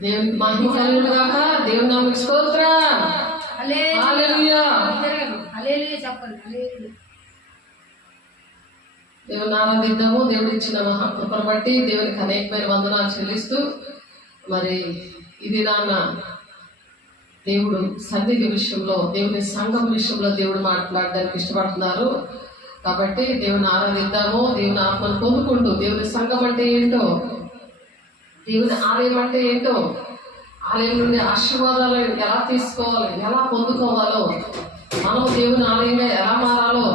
దేవునికి మహిమ కలుగును గాక. దేవుని నామమునకు స్తోత్రం. హల్లెలూయా. దేవుని ఆరాధిద్దాము. దేవుడు ఇచ్చిన మహాకృపను బట్టి దేవునికి అనేకమైన వందనాలు చెల్లిస్తూ, మరి ఇది నాన్న దేవుడు సన్నిధి విషయంలో, దేవుని సంఘం విషయంలో దేవుడు మాట్లాడడానికి ఇష్టపడుతున్నారు. కాబట్టి దేవుని ఆరాధిద్దాము. దేవుని ఆత్మను పొందుకుంటూ, దేవుని సంఘం అంటే ఏంటో, దేవుని ఆలయం అంటే ఏంటో, ఆలయం నుండి ఆశీర్వాదాలు ఎలా తీసుకోవాలి, ఎలా పొందుకోవాలో, మనం దేవుని ఆలయంగా ఎలా మారాలో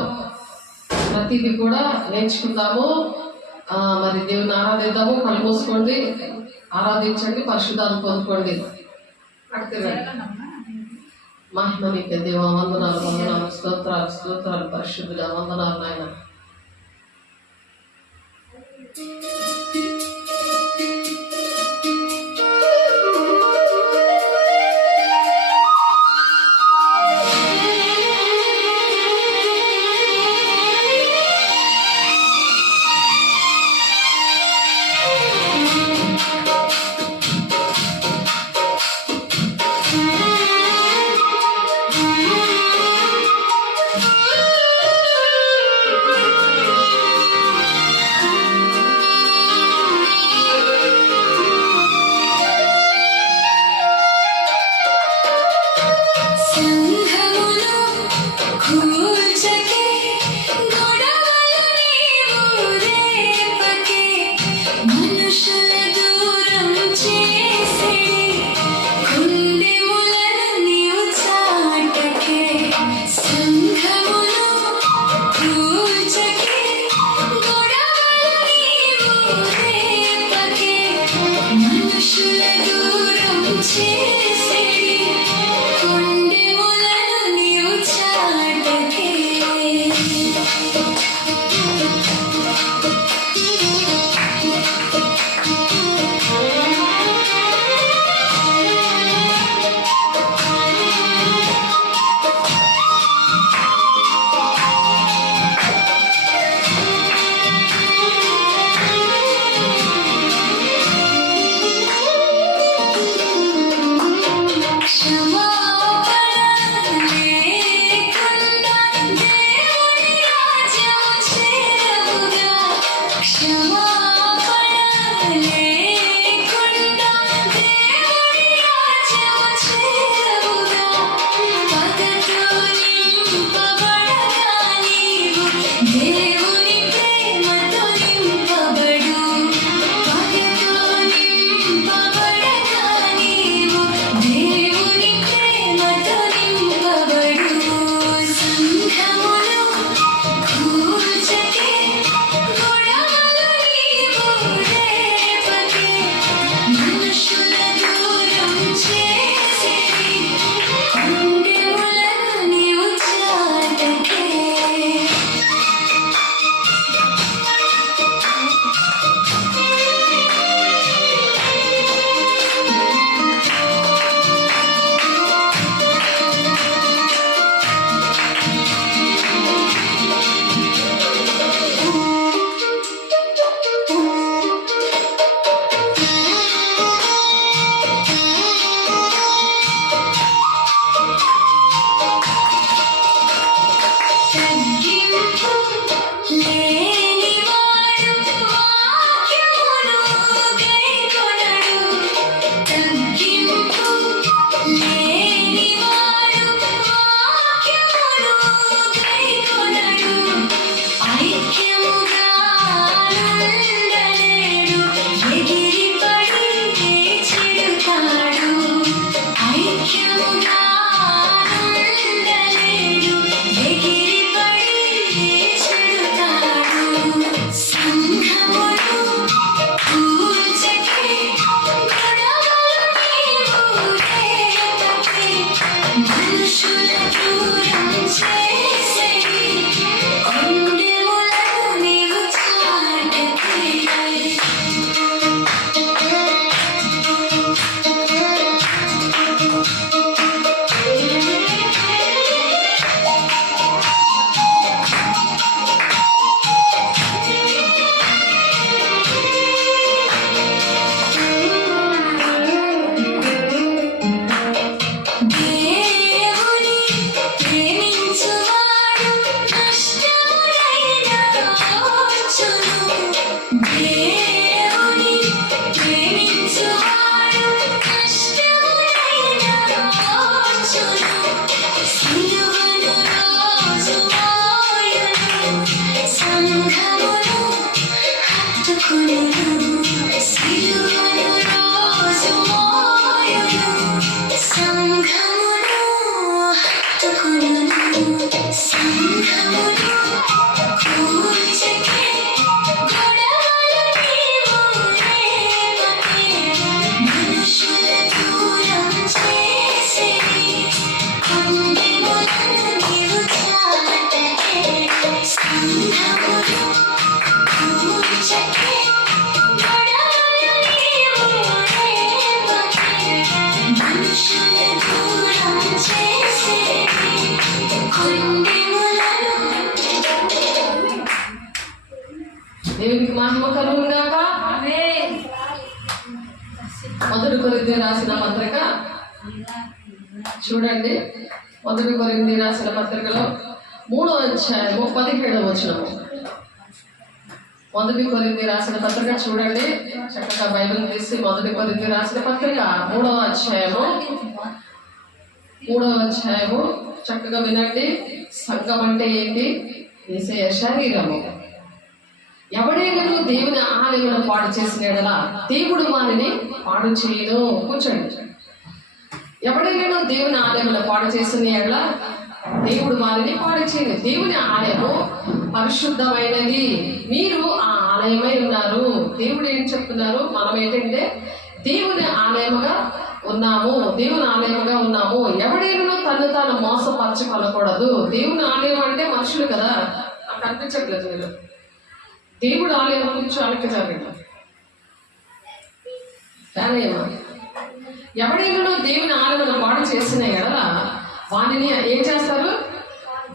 ప్రతిదీ కూడా నేర్చుకుందాము. మరి దేవుని ఆరాధిద్దాము. కళ్ళు మూసుకోండి, ఆరాధించండి, పరిశుద్ధాన్ని పొందుకోండి. మహిమ నీకే దేవా, వందనాలు వందనాలు, స్తోత్రాలు స్తోత్రాలు, పరిశుద్ధుల వందనాలు నాయన. కొరింథీ రాసిన పత్రిక చూడండి. 1 కొరింథీ రాసిన పత్రికలో 3వ అధ్యాయము 17వ వచనము. 1 కొరింథీ రాసిన పత్రిక చూడండి. చక్కగా బైబిల్ తీసి 1 కొరింథీ రాసిన పత్రిక 3వ అధ్యాయము చక్కగా వినండి. సంఘం అంటే ఏంటి? యేసయ్య శరీరము. ఎవడైనాను దేవుని ఆలయమును పాడు చేసిన యెడల దేవుడు వారిని పాడు చేయను. కూర్చోండి. ఎవడైనాను దేవుని ఆలయమును పాడు చేసిన యెడల దేవుడు వారిని పాడు చేయను. దేవుని ఆలయము పరిశుద్ధమైనది, మీరు ఆ ఆలయమై ఉన్నారు. దేవుడు ఏం చెప్తున్నారు? మనం ఏంటంటే దేవుని ఆలయముగా ఉన్నాము, దేవుని ఆలయముగా ఉన్నాము. ఎవడైనా తను తాను మోసపరచుకోకూడదు. దేవుని ఆలయం అంటే మనుషులు కదా, నాకు కనిపించట్లేదు. మీరు దేవుడు ఆలయం గురించి ఆలోచించాలండి. ఎవడైనా దేవుని ఆలయం పాడు చేసిన ఎడల వానిని ఏం చేస్తారు?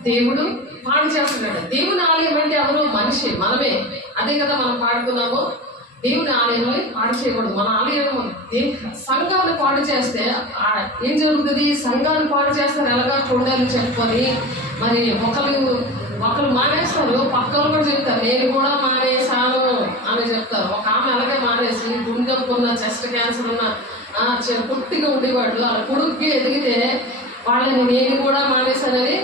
దేవుడు పాడు చేస్తున్నాడు. దేవుని ఆలయం అంటే ఎవరు? మనిషి, మనమే. అదే కదా మనం పాడుకున్నాము. దేవుని ఆలయాన్ని పాడు చేయకూడదు. మన ఆలయం సంఘాన్ని పాడు చేస్తే ఏం జరుగుతుంది? సంఘాన్ని పాడు చేస్తారు. ఎలాగా చూడాలని చెప్పుకొని మరి ఒకరు మానేస్తారు, పక్కలు కూడా చెప్తారు నేను కూడా మానేశాను అని చెప్తారు. ఒక ఆమె అలాగే మానేసి గుండెకున్న చెస్ట్ క్యాన్సర్ ఉన్న పుట్టిగా ఉండేవాళ్ళు అలా కొడుక్కి ఎదిగితే వాళ్ళని నేను కూడా మానేశానని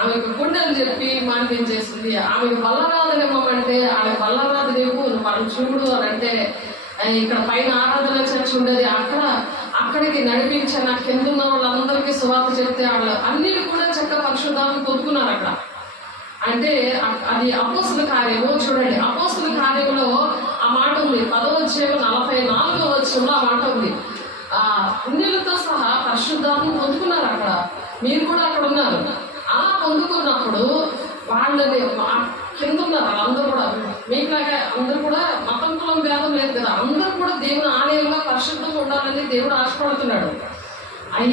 ఆమెకు గుండెలు చెప్పి మానిపించేస్తుంది. ఆమెకు బల్లరాధనివ్వమంటే ఆమె బల్లరాధ లేవు, మనం చూడు అని అంటే ఇక్కడ పైన ఆరాధన చర్చ ఉండేది, అక్కడికి నడిపించిన కింద ఉన్న వాళ్ళందరికీ సువార్త చెప్తే వాళ్ళు అన్ని కూడా చక్కగా పరిశుద్ధాన్ని పొందుకున్నారు అక్కడ. అంటే అది అపోస్తుల కార్యము. చూడండి, అపోస్తుల కార్యంలో ఆ మాట ఉంది. 10వ అధ్యాయం 44వ వచనంలో ఆ మాట ఉంది. పుణ్యులతో సహా పరిశుద్ధాన్ని పొందుకున్నారు అక్కడ. మీరు కూడా అక్కడ ఉన్నారు. అలా పొందుకున్నప్పుడు వాళ్ళని కింద ఉన్నారు వాళ్ళందరూ కూడా మీకులాగా అందరూ కూడా మతం కులం భేదం లేదు కదా, అందరూ కూడా దేవుని ఆలయంగా పరిశుద్ధంగా ఉండాలని దేవుడు ఆశపడుతున్నాడు.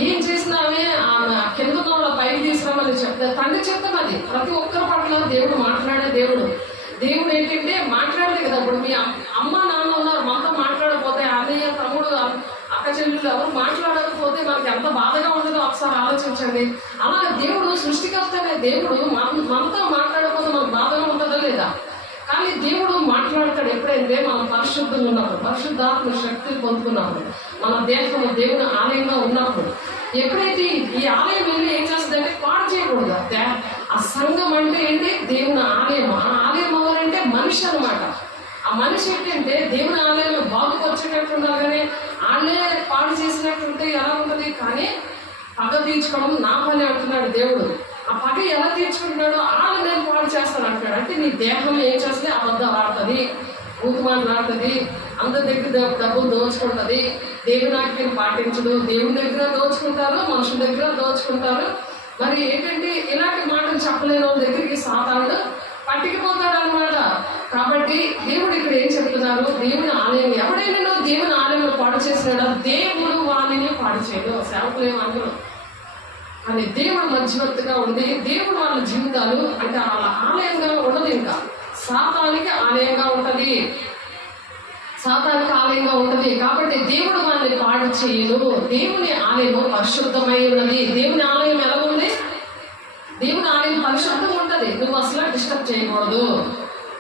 ఏం చేసినా ఆమె కింద ఉన్న వాళ్ళ పైకి తీసుకురామని చెప్తారు. తండ్రి చెప్తాం అది ప్రతి ఒక్కరి పట్ల దేవుడు మాట్లాడే దేవుడు ఏంటంటే మాట్లాడలే కదా. ఇప్పుడు మీ అమ్మ నాన్న ఉన్నారు, మనతో మాట్లాడకపోతే అన్నయ్య తమ్ముడు అక్క చెల్లెళ్ళు ఎవరు మాట్లాడకపోతే మనకి ఎంత బాధగా ఉండదో ఒకసారి ఆలోచించండి. అలా దేవుడు సృష్టికర్తనే దేవుడు మనతో మాట్లాడకపోతే మనకు బాధగా ఉంటుందా లేదా? కానీ దేవుడు మాట్లాడతాడు ఎప్పుడైతే మనం పరిశుద్ధంగా ఉన్నప్పుడు, పరిశుద్ధాత్మ శక్తిని పొందుకున్నప్పుడు, మన దేహము దేవుని ఆలయంగా ఉన్నప్పుడు. ఎప్పుడైతే ఈ ఆలయం వెళ్ళి ఏం చేస్తుందంటే పాడు చేయకూడదు. ఆ సంఘం అంటే ఏంటి? దేవుని ఆలయం. ఆ ఆలయం ఎవరంటే మనిషి అనమాట. ఆ మనిషి ఏంటంటే దేవుని ఆలయం బాగుపరిచేటట్టు ఉండాలి, కానీ వాళ్ళే పాడు చేసినట్టుంటే ఎలా ఉంటుంది? కానీ పగ తీర్చుకోవడం నా పని అంటున్నాడు దేవుడు. ఆ పగ ఎలా తీర్చుకుంటున్నాడో వాళ్ళు నేను పాడు చేస్తాను అంటున్నాడు. అంటే నీ దేహం ఏం చేస్తే అబద్ధాలు ఆడుతుంది, ఊతుమాటలాడుతుంది, అందరి దగ్గర డబ్బులు దోచుకుంటుంది, దేవుని ఆజ్ఞను పాటించదు, దేవుని దగ్గర దోచుకుంటారు, మనుషుల దగ్గర దోచుకుంటారు. మరి ఏంటంటే ఇలాంటి మాటలు చెప్పలేని వాళ్ళ దగ్గరికి సాతానుడు పట్టుకుపోతాడు అనమాట. కాబట్టి దేవుడు ఇక్కడ ఏం చెప్తున్నారు? దేవుని ఆలయం ఎవడైనా దేవుని ఆలయంలో పాడు చేసినాడా దేవుడు వాణిని పాడు చేయడు. సేవకులు ఏమంటారు అని దేవుడు మధ్యవర్తిగా ఉంది. దేవుడు వాళ్ళ జీవితాలు అంటే వాళ్ళ ఆలయంగా ఉండదు, ఇంకా సాతానికి ఆలయంగా ఉంటది, సాతానికి ఆలయంగా ఉంటది. కాబట్టి దేవుడు వాళ్ళని పాడు చేయదు. దేవుని ఆలయం పరిశుద్ధమై ఉన్నది. దేవుని ఆలయం ఎలా ఉంది? దేవుని ఆలయం పరిశుద్ధంగా ఉంటది. నువ్వు అసలు డిస్టర్బ్ చేయకూడదు,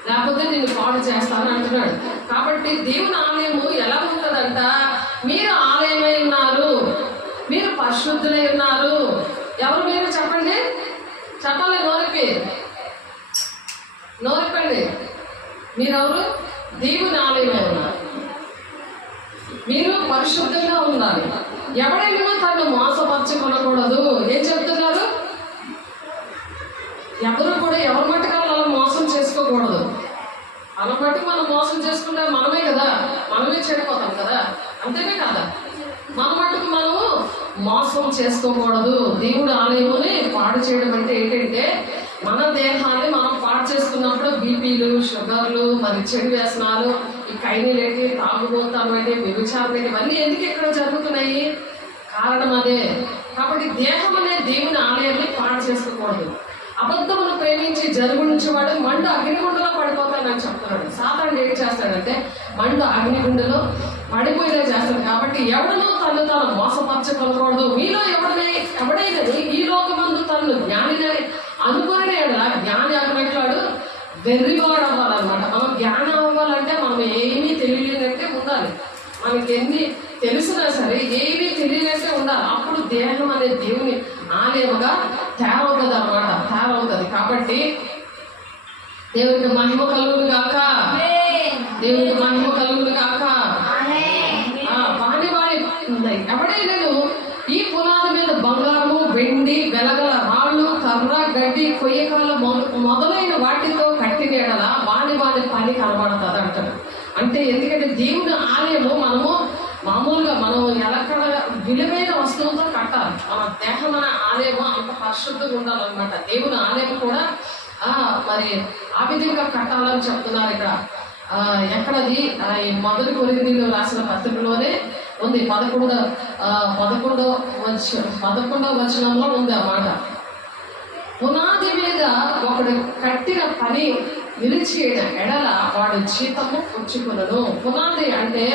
లేకపోతే నేను పాడు చేస్తాను అంటున్నాడు. కాబట్టి దేవుని ఆలయము ఎలా ఉంటుందంట? మీరు ఆలయమై ఉన్నారు, మీరు పరిశుద్ధులై ఉన్నారు. ఎవరు మీరు? చెప్పండి, చెప్పాలి, నోరిప్పండి. మీరెవరు? దేవుని ఆలయమై ఉన్నారు, మీరు పరిశుద్ధంగా ఉండాలి. ఎవడైనా తను మోసపరచుకోకూడదు. ఏం చెప్తున్నారు? ఎవరు కూడా ఎవరి మట్టుగా అలా మోసం చేసుకోకూడదు. మన మట్టుకు మనం మోసం చేసుకుంటే మనమే కదా, మనమే చెడిపోతాం కదా, అంతేనే కదా. మన మట్టుకు మనము మోసం చేసుకోకూడదు. దేవుడు ఆలయముని పాడు చేయడం అంటే ఏంటంటే మన దేహాన్ని మనం పాడు చేసుకున్నప్పుడు బీపీలు, షుగర్లు, మరి చెడు వ్యసనాలు, ఈ కైనీలేంటి, తాగుబోతాం ఏంటి, వ్యభిచారం ఏంటి, ఇవన్నీ ఎందుకు ఇక్కడ జరుగుతున్నాయి? కారణం అదే. కాబట్టి దేహం అనే దేవుని ఆలయాన్ని పాడు చేసుకోకూడదు. అబద్ధమును ప్రేమించి జరుగుంచేవాడు మండు అగ్నిగుండలో పడిపోతానని చెప్తున్నాడు. సాతానుడు ఏం చేస్తాడంటే మండు అగ్నిగుండలో పడిపోయేలా చేస్తాడు. కాబట్టి ఎవడనూ తను తాను మోసపరచకూడదు. మీలో ఎవడైనా ఈ లోకమందు తను జ్ఞానిని అనుకునే జ్ఞాని అన్నట్లాడు వెర్రివాడు అవ్వాలన్నమాట. మనం జ్ఞానం అవ్వాలంటే మనం ఏమీ తెలియలేనట్టే ఉండాలి. మనకి ఎన్ని తెలిసినా సరే ఏమీ తెలియనట్టే ఉండాలి. అప్పుడు దేహం అనే దేవుని ఆలయముగా తయారవుతుంది అన్నమాట, తయారవుతుంది. కాబట్టి దేవునికి మహిమ కలుగును గాక, దేవునికి మహిమ కలుగును గాక. ఎవడైనా ఈ పునాది మీద బంగారము, వెండి, వెలగల రాళ్ళు, కర్ర, గడ్డి, కొయ్యకాల మొదలైన వాటితో కట్టిన ఎడల వాని పని కనబడుతుంది అంటారు. అంటే ఎందుకంటే దేవుని ఆలయము మామూలుగా మనం ఎలక్కడ విలువైన వస్తువులతో కట్టాలి. మన దేహం అనే ఆలయము అంత పరిశుద్ధంగా ఉండాలన్నమాట. దేవుని ఆలయం కూడా మరి ఆ విధంగా కట్టాలని చెప్తున్నారు ఇక్కడ. ఎక్కడది మొదటి కొరింథీయులకు రాసిన పత్రికలోనే ఉంది. 11వ వచనంలో ఉంది అన్నమాట. పునాది మీద ఒకడు కట్టిన పని నిలిచిన ఎడల వాడు జీతము పుచ్చుకొనును. పునాది అంటే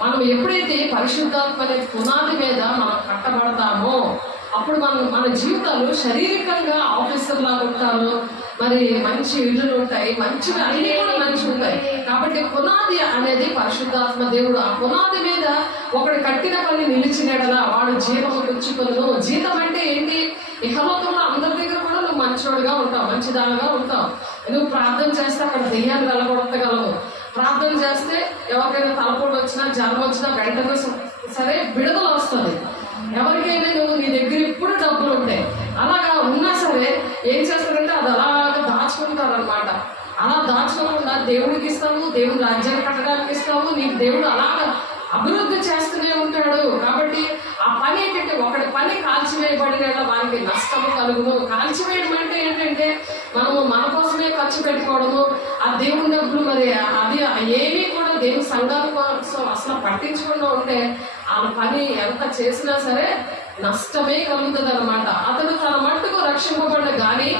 మనం ఎప్పుడైతే పరిశుద్ధాత్మ అనే పునాది మీద మనం కట్టబడతామో అప్పుడు మన జీవితాలు శారీరకంగా ఆఫీసర్ లాగా ఉంటారు. మరి మంచి ఇల్లులు ఉంటాయి, మంచిగా అన్ని కూడా మంచి ఉంటాయి. కాబట్టి పునాది అనేది పరిశుద్ధాత్మ దేవుడు. ఆ పునాది మీద ఒకడు కట్టిన పని నిలిచినడలా వాడు జీవము పుచ్చుకొనును. జీతం అంటే ఏంటి? ఇహలోకంలో అందరి దగ్గర కూడా నువ్వు మంచోడుగా ఉంటావు, మంచిదానిగా ఉంటావు. నువ్వు ప్రార్థన చేస్తే అక్కడ దెయ్యాలు వెళ్ళగొట్టగలవు. ప్రార్థన చేస్తే ఎవరికైనా తలపోటు వచ్చినా, జ్వరం వచ్చినా వెంటనే సరే విడుదల వస్తుంది. ఎవరికైనా నువ్వు నీ దగ్గర ఇప్పుడు డబ్బులు ఉంటాయి, అలాగా ఉన్నా సరే ఏం చేస్తారంటే అది అలాగా దాచుకుంటారు అనమాట. అలా దాచుకోకుండా దేవుడికి ఇస్తావు, దేవుడు రాజ్యాన్ని కట్టడానికి ఇస్తావు. నీకు దేవుడు అలాగా అభివృద్ధి చేస్తూనే ఉంటాడు. కాబట్టి ఆ పని ఏంటంటే ఒకటి పని కాల్చివేయబడిన వారికి నష్టము కలుగును. కాల్చివేయడం అంటే ఏంటంటే మనము మన కోసమే ఖర్చు పెట్టుకోవడము, ఆ దేవుని డబ్బులు మరి అది ఏమీ కూడా దేవుని సంఘాల కోసం అసలు పట్టించకుండా ఉంటే ఆ పని ఎంత చేసినా సరే నష్టమే కలుగుతుంది అనమాట. అతను తన మట్టుకు రక్షింపబడ్డ కానీ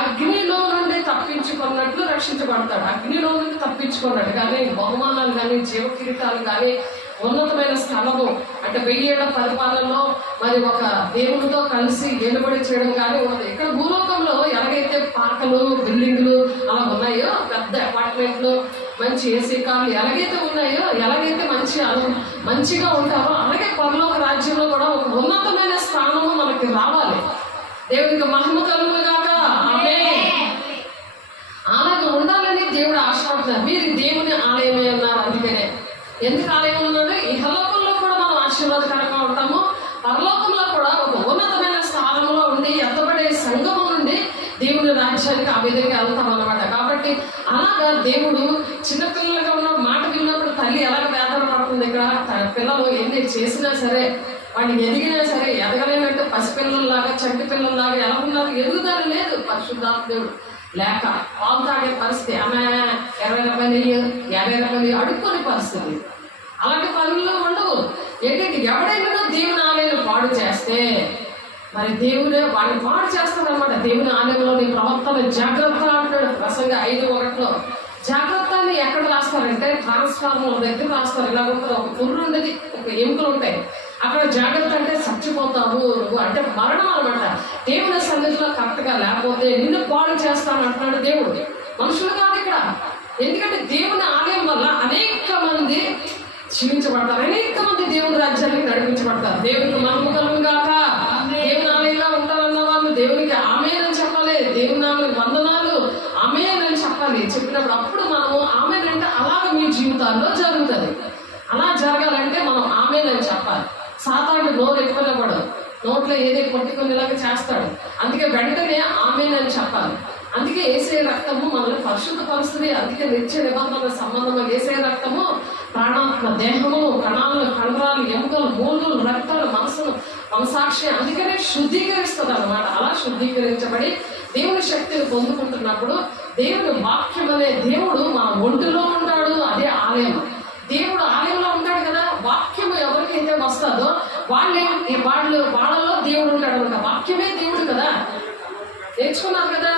అగ్నిలో నుండి తప్పించుకున్నట్లు రక్షించబడతాడు. అగ్నిలో నుండి తప్పించుకున్నాడు కానీ బహుమానాలు కానీ జీవ కిరీటాలు కానీ ఉన్నతమైన స్థలము అంటే 1000 ఏళ్ల పరిపాలనలో మరి ఒక దేవునితో కలిసి ఏలుబడి చేయడం కానీ ఉన్నది. ఇక్కడ భూలోకంలో ఎలాగైతే పాకలు, బిల్డింగ్లు అలా ఉన్నాయో, పెద్ద అపార్ట్మెంట్లు, మంచి ఏసీ కార్లు ఎలాగైతే ఉన్నాయో, ఎలాగైతే మంచిగా ఉంటారో అలాగే పరలోక రాజ్యంలో కూడా ఒక ఉన్నతమైన స్థానము మనకి రావాలి. దేవునికి మహిమ కలుగును గాక. ఆమేన్. అలాగే ఉండాలని దేవుడు ఆశపడుతున్నారు. మీరు దేవుని ఆలయమే అన్నారు. అందుకనే ఎందుకు ఆలయం ఉన్నది? ఇహలోకంలో కూడా మనం ఆశీర్వాదకరంగా ఉంటాము, పరలోకంలో కూడా ఒక ఉన్నతమైన స్థానంలో ఉండి ఎత్తబడే సంఘము నుండి దేవుని రాజ్యానికి ఆ విధంగా వెళ్తాం అన్నమాట. కాబట్టి అలాగా దేవుడు చిన్నపిల్లలుగా ఉన్న మాట విన్నప్పుడు తల్లి ఎలాగ వేదన పడుతుంది. ఇక్కడ తన పిల్లలు ఎన్ని చేసినా సరే, వాడిని ఎదిగినా సరే ఎదగలేనట్టు పసిపిల్లల్లాగా, చంటి పిల్లల్లాగా ఎలా ఉన్నారు? ఎదుగుదల లేదు. పరిశుద్ధాత్మ దేవుడు లేక పాలు తాగే పరిస్థితి, ఆమె 20 రూపాయలు 50 రూపాయలు అడుక్కొని పరిస్థితి. అలాంటి పనుల్లో ఉండవు. ఏంటంటే ఎవడైనా దేవుని ఆలయాన్ని పాడు చేస్తే మరి దేవుడే వాడిని పాడు చేస్తాడనమాట. దేవుని ఆలయంలో నీ ప్రవర్తన జాగ్రత్త అంటాడు ప్రసంగ 5:1. జాగ్రత్తని ఎక్కడ రాస్తారంటే ట్రాన్స్ఫార్మర్ దగ్గర రాస్తారు. ఇలా ఉంటుంది, ఒక పుర్రు ఉండేది, ఒక ఎముకలు ఉంటాయి. అక్కడ జాగ్రత్త అంటే చచ్చిపోతావు నువ్వు, అంటే మరణం అనమాట. దేవుని సన్నిధిలో కరెక్ట్గా లేకపోతే నిన్ను పాడు చేస్తాను అంటున్నాడు దేవుడు, మనుషులు కాదు ఇక్కడ. ఎందుకంటే దేవుని ఆలయం వల్ల అనేక మంది క్షమించబడతారు, అనేక మంది దేవుని రాజ్యానికి నడిపించబడతారు. దేవునికి మహిమ కలుగును గాక. దేవుని ఆలయంలో ఉంటారన్న వాళ్ళు దేవునికి ఆమేన్ అని చెప్పాలి, దేవుని నామమునకు వందనాలు ఆమేన్ అని చెప్పాలి. చెప్పినప్పుడు అప్పుడు మనము ఆమేన్ అంటే అలాగ మీ జీవితాల్లో జరుగుతుంది. అలా జరగాలంటే మనం ఆమేన్ అని చెప్పాలి. సాతానుడు నోరు ఎక్కువనపడదు, నోట్లో ఏదైతే కొట్టుకునేలాగా చేస్తాడు. అందుకే వెంటనే ఆమేన్ అని చెప్పాలి. అందుకే యేసయ్య రక్తము మనల్ని పరిశుద్ధపరుస్తుంది. అందుకే నిత్య నిబంధనల సంబంధంగా యేసయ్య రక్తము ప్రాణాత్మ, దేహములు, కణాలు, కండరాలు, ఎముకలు, మూలులు, రక్తాలు, మనసును, మనసాక్షి అందుకనే శుద్ధీకరిస్తుంది అన్నమాట. అలా శుద్ధీకరించబడి దేవుని శక్తిని పొందుకుంటున్నప్పుడు దేవుని వాక్యం అనే దేవుడు మన ఒంటిలో ఉంటాడు. అదే ఆలయం. దేవుడు ఆలయంలో ఉంటాడు కదా. వాక్యము ఎవరికైతే వస్తుందో వాళ్ళలో దేవుడు ఉంటాడు అనమాట. వాక్యమే దేవుడు కదా. నేర్చుకున్నారు కదా.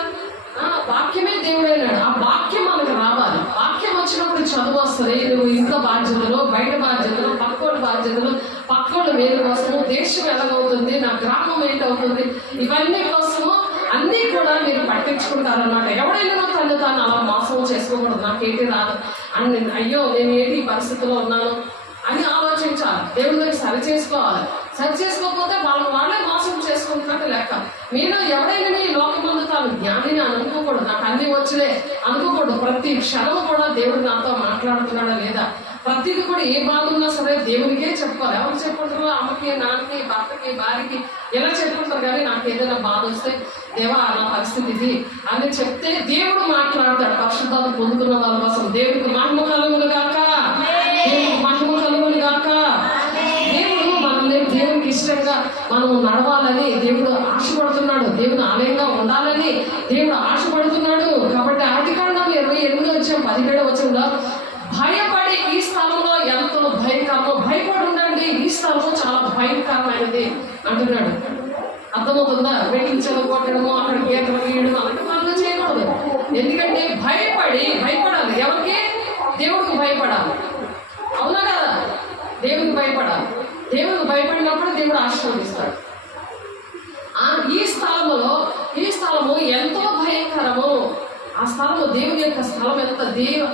వాక్యమే దేవుడైనాడు. ఆ వాక్యం మనకు రావాలి. వాక్యం వచ్చినప్పుడు చదువు వస్తుంది. నువ్వు ఇంట్లో బాధ్యతలు, బయట బాధ్యతలు, పక్కోళ్ళ బాధ్యతలు, పక్కోళ్ళ మీద కోసము, దేశం ఎలాగవుతుంది, నా గ్రామం ఏంటవుతుంది, ఇవన్నీ కోసము అన్నీ కూడా మీరు పట్టించుకుంటారన్నమాట. ఎవడైనా తను తాను అలా మోసం చేసుకోకూడదు. నాకేంటి రాదు అని, అయ్యో నేను ఏంటి ఈ పరిస్థితిలో ఉన్నాను అని ఆలోచించాలి. దేవుడి దగ్గర సరి చేసుకోవాలి. సరి చేసుకోకపోతే వాళ్ళే మోసం చేసుకుంటున్నట్టు లెక్క. మీరు ఎవరైనా ఈ లోకమందు తాను జ్ఞానిని అని అనుకోకూడదు. నాకు అన్ని వచ్చిలే అనుకోకూడదు. ప్రతి క్షణం కూడా దేవుడు నాతో మాట్లాడుతున్నాడా లేదా, ప్రతిది కూడా ఏ బాధ ఉన్నా సరే దేవునికే చెప్పుకోవాలి. ఎవరు చెప్పుకుంటారో, అమ్మకి, నాన్నకి, భర్తకి, భార్యకి ఎలా చెప్పుకుంటారు. కానీ నాకు ఏదైనా బాధ వస్తే, దేవా నా పరిస్థితి ఇది అని చెప్తే దేవుడు మాట్లాడతాడు. పరిశుద్ధాలు పొందుకున్న వాళ్ళ కోసం దేవుడికి మహిమ కలుగును గాక, దేవుడికి మహిమ కలుగును గాక. దేవుడు మనల్ని దేవునికి ఇష్టంగా మనం నడవాలని దేవుడు ఆశపడుతున్నాడు. దేవుడు ఆలయంగా ఉండాలని దేవుడు ఆశపడుతున్నాడు. కాబట్టి ఆదికాండం 28:17 భయపడి ఈ స్థలంలో ఎంతో భయంకరమో, భయపడి ఉండండి, ఈ స్థలము చాలా భయంకరమైనది అంటున్నాడు. అర్థమవుతుందా? వెంటనే చెలగొట్టడము, అక్కడ గీతలు గీయడం అలాంటి పనులు చేయకూడదు. ఎందుకంటే భయపడాలి. ఎవరికి? దేవుడికి భయపడాలి. అవునా కదా? దేవుడికి భయపడాలి. దేవుడికి భయపడినప్పుడు దేవుడు ఆశీర్వదిస్తాడు. ఈ స్థలము ఎంతో భయంకరము. ఆ స్థలము దేవుని యొక్క స్థలం ఎంత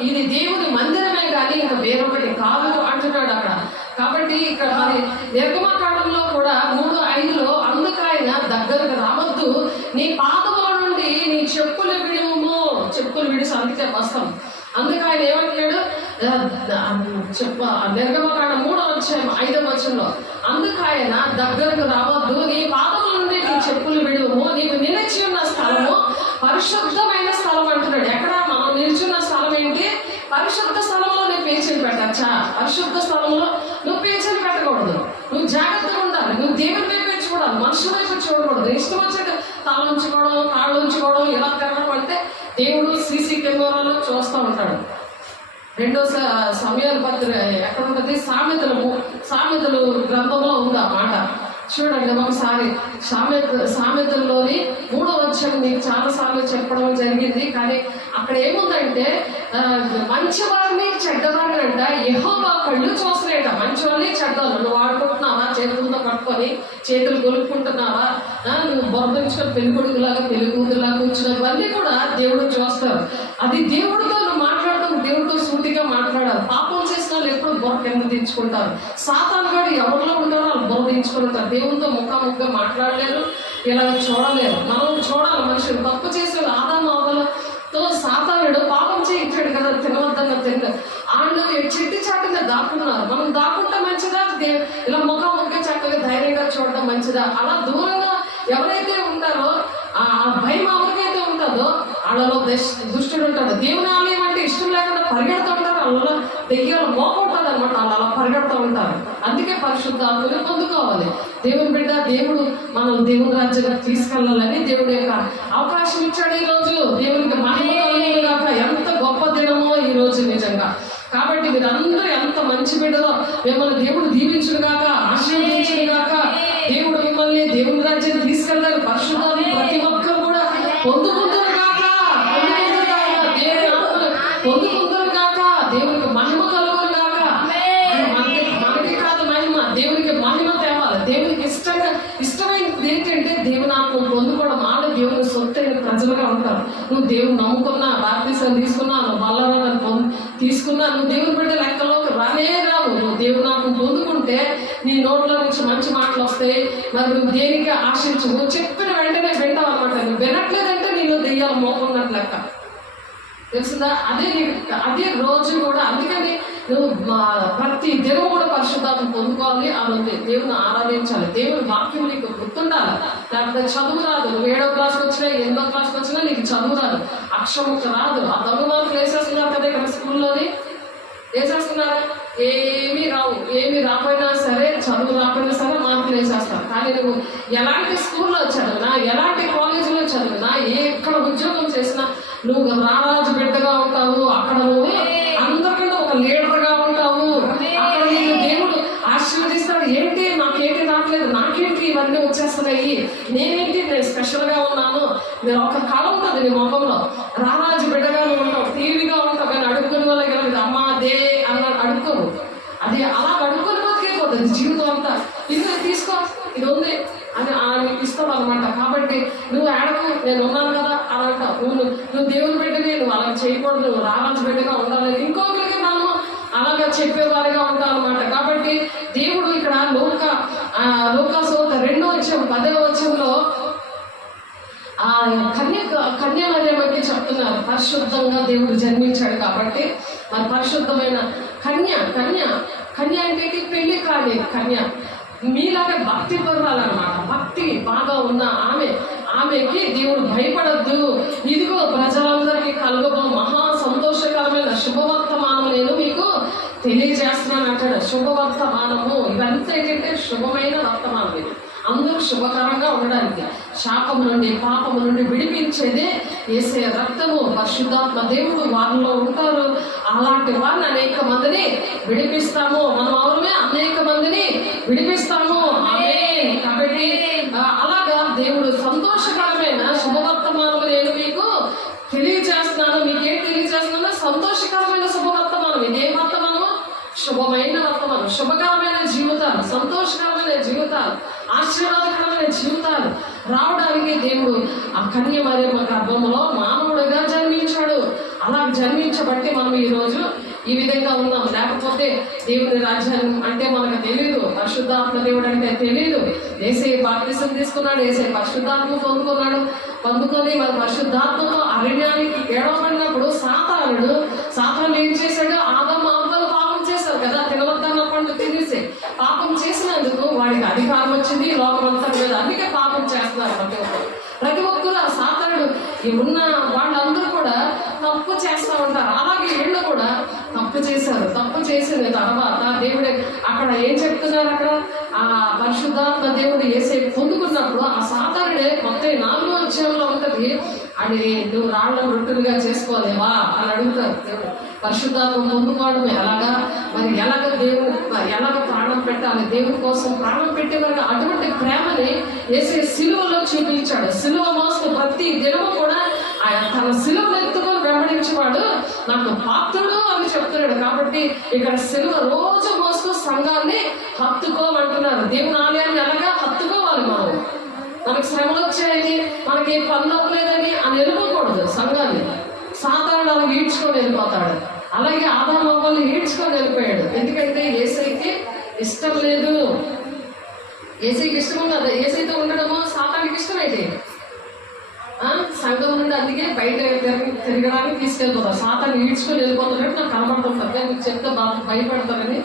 ఇది దేవుని మందిరమే కానీ ఇంకా వేరొకటి కాదు అంటున్నాడు అక్కడ. కాబట్టి ఇక్కడ మరి నిర్గమకాండంలో కూడా 3:5 అందుకైన దగ్గరకు రావద్దు, నీ పాదముల నుండి నీ చెప్పులు విడుము. చెప్పులు విడిసి అందుకే వస్తాం. అందుకు ఆయన ఏమంటున్నాడు? నిర్గమకాండం 3:5 అందుకు ఆయన దగ్గరకు రావద్దు, నీ పాదముల నుండి నీ చెప్పులు విడుము, నీకు నిలిచి ఉన్న స్థలము పరిశుద్ధమైన స్థలం అంటున్నాడు. ఎక్కడ మనం నిల్చున్న స్థలం ఏంటి? పరిశుద్ధ స్థలంలో నువ్వు పేచీలు పెట్టచ్చా? పరిశుద్ధ స్థలంలో నువ్వు పేచీలు పెట్టకూడదు. నువ్వు జాగ్రత్తగా ఉండాలి. నువ్వు దేవుని వైపు చూడాలి, మనుషుల వైపు చూడకూడదు. ఇష్టం వచ్చేది తల ఉంచుకోవడం, కాళ్ళు ఉంచుకోవడం, ఇలా తిరగడం అంటే దేవుడు సీసీ కెమెరాలో చూస్తూ ఉంటాడు. 2 సమయాల పత్రిక ఎక్కడ ఉంటుంది? సామెతలు గ్రంథంలో ఉంది ఆ మాట. చూడండి ఒకసారి. సామెతల్లోని 3వ మీకు చాలా సార్లు చెప్పడం జరిగింది. కానీ అక్కడ ఏముందంటే, మంచివారిని చెడ్డవారిని అంట యెహోవా కళ్ళు చూస్తున్నాయట. మంచివారిని చెడ్డవాళ్ళు నువ్వు వాడుకుంటున్నావా? చేతులతో పట్టుకొని చేతులు కొలుపుకుంటున్నావా? నువ్వు బొరదించుకొని పెళ్ళికొడుకులాగా పెళ్ళికూతులాగా కూర్చున్నవన్నీ కూడా దేవుడు చూస్తారు. అది దేవుడితో నువ్వు మాట్లాడతావు, దేవుడితో సూటిగా మాట్లాడాలి. పాపం చేసిన వాళ్ళు ఎప్పుడు బొర కింద దించుకుంటారు. సాతాను గారు ఎవరిలో ఉంటారో వాళ్ళు బొర దించుకుంటారు. దేవునితో ముఖాముఖిగా మాట్లాడలేరు, ఇలా చూడలేరు. మనం చూడాలి. మనుషులు తప్పు చేసే ఆదాముతో సాతానుడు పాపం చేయించాడు కదా, తినవద్దన్న తిన్నాడు. వాళ్ళు చెట్టు చాటుగా దాక్కున్నారు. మనం దాక్కుంటే మంచిదా? ఇలా ముఖాముఖిగా చక్కగా ధైర్యంగా చూడడం మంచిదా? అలా దూరంగా ఎవరైతే ఉంటారో, ఆ భయం ఎవరికైతే ఉంటుందో వాళ్ళలో దుష్టుడు ఉంటాడు. దేవుని ఆలయం అంటే ఇష్టం లేకుండా పరిగెడుతూ ఉంటారు. వాళ్ళలో దెయ్యాలు మోకుంటుంది అనమాట. వాళ్ళు అలా పరిగెడుతూ ఉంటారు. అందుకే పరిశుద్ధాత్మని పొందుకోవాలి. దేవుని బిడ్డ, దేవుడు మనం దేవుని రాజ్యంగా తీసుకెళ్ళాలని దేవుడి యొక్క అవకాశం ఇచ్చాడు. ఈ రోజు దేవునికి మహిమ కలుగును గాక. ఎంత గొప్ప దినమో ఈ రోజు నిజంగా. కాబట్టి మీరందరూ ఎంత మంచి బిడ్డలో మిమ్మల్ని దేవుడు దీవించును గాక, ఆశీర్వదించును గాక. దేవుడు మిమ్మల్ని దేవుని రాజ్యాన్ని తీసుకెళ్ళాలి. పరిశుద్ధాన్ని ప్రతి ఒక్కరు కూడా పొందుకుంటారు గాక, దేవుని ఆత్మను పొందుకుంటారు గాక. దేవునికి మహిమ కలుగును గాక. మనకి కాదు మహిమ, దేవునికి మహిమ తేవాలి. దేవునికి ఇష్టమైనది ఏంటంటే దేవుని ఆత్మను పొందుకోవడం. ఆడ దేవుని సొత్తైన ప్రజలుగా ఉంటారు. నువ్వు దేవుని నమ్ముకున్నా, బాప్తిసం తీసుకున్నా, నువ్వు బల్లరాలను తీసుకున్నా, నువ్వు దేవుని బిడ్డ లెక్కలోకి రానే రావు. నువ్వు దేవుని ఆత్మను పొందుకుంటే నీ నోట్లో నుంచి మంచి మాటలు వస్తాయి. మరి నువ్వు దేనికి ఆశించు, నువ్వు చెప్పిన వెంటనే వింటావు అనమాట. నువ్వు వినట్లేదంటే నేను దెయ్యాలు మోకున్నట్లు లెక్క. తెలుసుదా? అదే రోజు కూడా. అందుకని నువ్వు ప్రతి దినం కూడా పరిశుద్ధాత్మ పొందుకోవాలి. ఆ రోజు దేవుని ఆరాధించాలి. దేవుని వాక్యం నీకు గుర్తుండాలి. లేకపోతే చదువు రాదు. నువ్వు 7వ క్లాస్కి వచ్చినా 8వ క్లాస్కి వచ్చినా నీకు చదువు రాదు, అక్షరముక్క రాదు. ఆ దొంగ మార్కులు వేసేస్తున్నారు కదా ఇక్కడ స్కూల్లోని. వేసేస్తున్నారా? ఏమీ రావు. ఏమి రాకపోయినా సరే, చదువు రాకపోయినా సరే మార్కులు వేసేస్తారు. కానీ నువ్వు ఎలాంటి స్కూల్లో చదివినా, ఎలాంటి కాలేజీలో చదివినా, ఎక్కడ ఉద్యోగం చేసినా నువ్వు రారాజు బిడ్డగా ఉంటావు. అక్కడ నువ్వు అందరికంటే ఒక లీడర్గా ఉంటావు. అక్కడ నీకు దేవుడు ఆశీర్వదిస్తాడు. ఏంటి నాకేంటి రావట్లేదు, నాకేంటి ఇవన్నీ వచ్చేస్తున్నాయి, నేను స్పెషల్గా ఉన్నాను, మీరు ఒక కళ ఉంటుంది నీ ముఖంలో, రారాజు బిడ్డగానే ఉంటావు, టీవీగా ఉంటావు, కానీ అడుక్కునే వాళ్ళకి అమ్మా దే అన్న అడుక్కోవు. అది అలా అడుక్కొని బతికేపోతుంది జీవితం అంతా. ఇది తీసుకో, ఇది ఉంది అని ఇస్తావు అనమాట. కాబట్టి నువ్వు ఆడకు, నేను ఉన్నాను కదా అని అంటావు. నువ్వు దేవుని బిడ్డని, నువ్వు అలా చేయకూడదు, నువ్వు రారాజు బిడ్డగా ఉండాలి, ఇంకొకరికి మనము అలాగా చెప్పేవారిగా ఉంటాం అనమాట. కాబట్టి దేవుడు ఇక్కడ లోకాసువార్త 2:10 ఆ కన్య మరియమ్మకి చెప్తున్నారు, పరిశుద్ధంగా దేవుడు జన్మించాడు కాబట్టి. మరి పరిశుద్ధమైన కన్య అంటే పెళ్లి కాని కన్య, మీలాగా భక్తి పర్వాలన్నమాట. భక్తి బాగా ఉన్న ఆమెకి దేవుడు భయపడద్దు, ఇదిగో ప్రజలందరికీ కలుగబో మహా సంతోషకరమైన శుభవర్తమానం నేను మీకు తెలియజేస్తున్నాను అంటాడు. శుభవర్తమానము ఇవంతా ఏంటంటే శుభమైన వర్తమానం. ఇది అందరూ శుభకరంగా ఉండడానికి, శాపం నుండి పాపము నుండి విడిపించేదే యేసయ్య రక్తము. పరిశుద్ధాత్మ దేవుడు వారిలో ఉంటారు. అలాంటి వారిని అనేక మందిని విడిపిస్తాము. మనం అవునమే అనేక మందిని విడిపిస్తాము. కాబట్టి అలాగా దేవుడు సంతోషకరమైన శుభవర్తమానం నేను మీకు తెలియజేస్తున్నాను. మీకేం తెలియజేస్తున్నాను? సంతోషకరమైన శుభవర్తమానం. ఇదే వర్తమానము శుభమైన వర్తమానం, శుభకరమైన జీవితాలు, సంతోషకరమైన జీవితాలు, ఆశీర్వాదకరమైన జీవితాలు రావడానికి దేవుడు ఆ కన్య మరియమ్మ గర్భంలో మానవుడిగా జన్మించాడు. అలా జన్మించబట్టి మనం ఈరోజు ఈ విధంగా ఉన్నాం. లేకపోతే దేవుని రాజ్యం అంటే మనకు తెలియదు, పరిశుద్ధాత్మ దేవుడు అంటే తెలియదు. యేసయ్య బాప్తిసం తీసుకున్నాడు, యేసయ్య పరిశుద్ధాత్మ పొందుకొని మరి పరిశుద్ధాత్మతో అరణ్యానికి ఏడవబడినప్పుడు సాతానుడు ఏం చేశాడు? ఆదాము అవ్వలు పాపం చేశారు కదా, తినవద్దన్న పండు తినేసి పాపం చేసినందుకు వాడికి అధికారం వచ్చింది లోకమంతా మీద. అందుకే పాపం చేస్తున్నారు ప్రతి ఒక్కరు. ఆ సాతానుడు ఉన్న వాళ్ళందరూ కూడా తప్పు చేస్తూ ఉంటారు. అలాగే వీళ్ళు కూడా తప్పు చేశారు. తప్పు చేసిన తర్వాత దేవుడు అక్కడ ఏం చెప్తున్నారు? అక్కడ ఆ పరిశుద్ధాత్మ దేవుడు యేసయ్య పొందుకున్నప్పుడు ఆ సాతానుడే మొత్తం 4వ అధ్యాయంలో ఉంటుంది. అది నువ్వు రాళ్ళను రొట్టెలుగా చేసుకోలేవా అని అడుగుతారు. దేవుడు పరిశుద్ధాత్మ పొందుకోవడం ఎలాగా, మరి ఎలాగ ప్రాణం పెట్టాలి, దేవుడి కోసం ప్రాణం పెట్టే వరకు అటువంటి ప్రేమని యేసయ్య సిలువలో చూపించాడు. సిలువ మోస్తూ ప్రతి దినము కూడా తన సిలువను ఎత్తుకొని వెంబడించేవాడు నాకు పాత్రుడు అని చెప్తున్నాడు. కాబట్టి ఇక్కడ సిలువ రోజు మోస్తూ సంఘాన్ని హత్తుకోమంటున్నారు. దేవుని ఆలయాన్ని ఎలాగా హత్తుకోవాలి? మనకి శ్రమలు వచ్చాయని, మనకి పనులు అవ్వలేదని అని వెళ్ళిపోకూడదు సంఘాన్ని. సాతానుడు అలా ఈడ్చుకొని వెళ్ళిపోతాడు. అలాగే ఆదాము అవ్వలు ఈడ్చుకొని వెళ్ళిపోయాడు. ఎందుకంటే యేసయ్యకి ఇష్టం లేదు. యేసయ్యకి ఇష్టం ఉన్నది, యేసయ్యతో ఉండడము సాతానుడికి ఇష్టమైతే సంఘం నుండి అందుకే బయట తిరగడానికి తీసుకెళ్ళిపోతారు. సాతాను ఈడ్చుకొని వెళ్ళిపోతున్నట్టు నాకు కనబడుతుంటుంది. మీకు చెప్తే బాగా భయపడతారని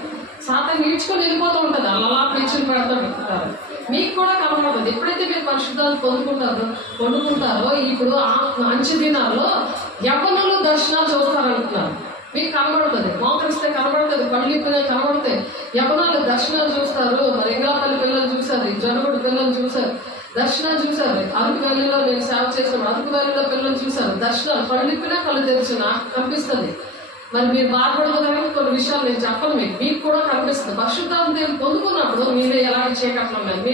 సాతాను ఈడ్చుకొని వెళ్ళిపోతూ ఉంటుంది. అలా పీచులు పెడతారు. మీకు కూడా కనబడుతుంది. ఎప్పుడైతే మీరు పరిశుద్ధాలు పొందుకుంటారో ఇప్పుడు అంచె దినాల్లో యవ్వనులు దర్శనాలు చూస్తారంటున్నారు. మీకు కనబడుతుంది, మోకరిస్తే కనబడుతుంది, పళ్ళిప్పిన కనబడతాయి. యవ్వనాలు దర్శనాలు చూస్తారు. మరి ఎంగళపల్లి పిల్లలు చూశారు, జనగుడు పిల్లలు చూశారు, దర్శనాలు చూశారు. అరకు వ్యాలీలో నేను సేవ చేస్తున్నాను, అరకు వ్యాలీలో పిల్లలు చూశారు. దర్శనాలు పళ్ళిప్పినా కళ్ళు తెరిచిన కనిపిస్తుంది. మరి మీరు బాధపడతారని కొన్ని విషయాలు నేను చెప్పను. మీకు కూడా కనిపిస్తుంది. పరిశుద్ధాత్మ పొందుకున్నప్పుడు మీలో ఎలాంటి చీకట్లు ఉన్నాయి,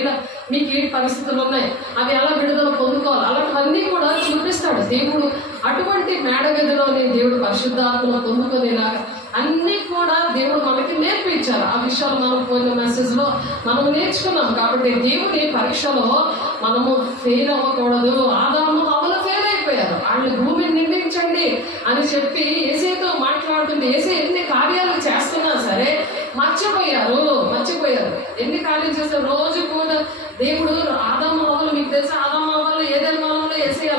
మీకు ఏ పరిస్థితులు ఉన్నాయి, అవి ఎలా విడుదల పొందుకోవాలి, అలాంటివన్నీ కూడా చూపిస్తాడు దేవుడు. అటువంటి మేడగదిలోని దేవుడు పరిశుద్ధాత్మను పొందుకునేలాగా అన్నీ కూడా దేవుడు మనకి నేర్పించారు. ఆ విషయాలు మనం పోయిన మెసేజ్లో మనం నేర్చుకున్నాం. కాబట్టి దేవుని పరీక్షలో మనము ఫెయిల్ అవ్వకూడదు. ఆదాము హవ్వలు ఫెయిల్ అయిపోయారు. వాళ్ళు భూమిని నిందించండి అని చెప్పి యేసయ్యతో మాట్లాడుతుంది. యేసయ్య ఎన్ని కార్యాలు చేస్తున్నా సరే మర్చిపోయారు. ఎన్ని కార్యాలు చేస్తారు? రోజు కూడా దేవుడు ఆదాము హవ్వలు, మీకు తెలుసా ఆదాము హవ్వలు ఏదైనా కాలంలో యేసయ్య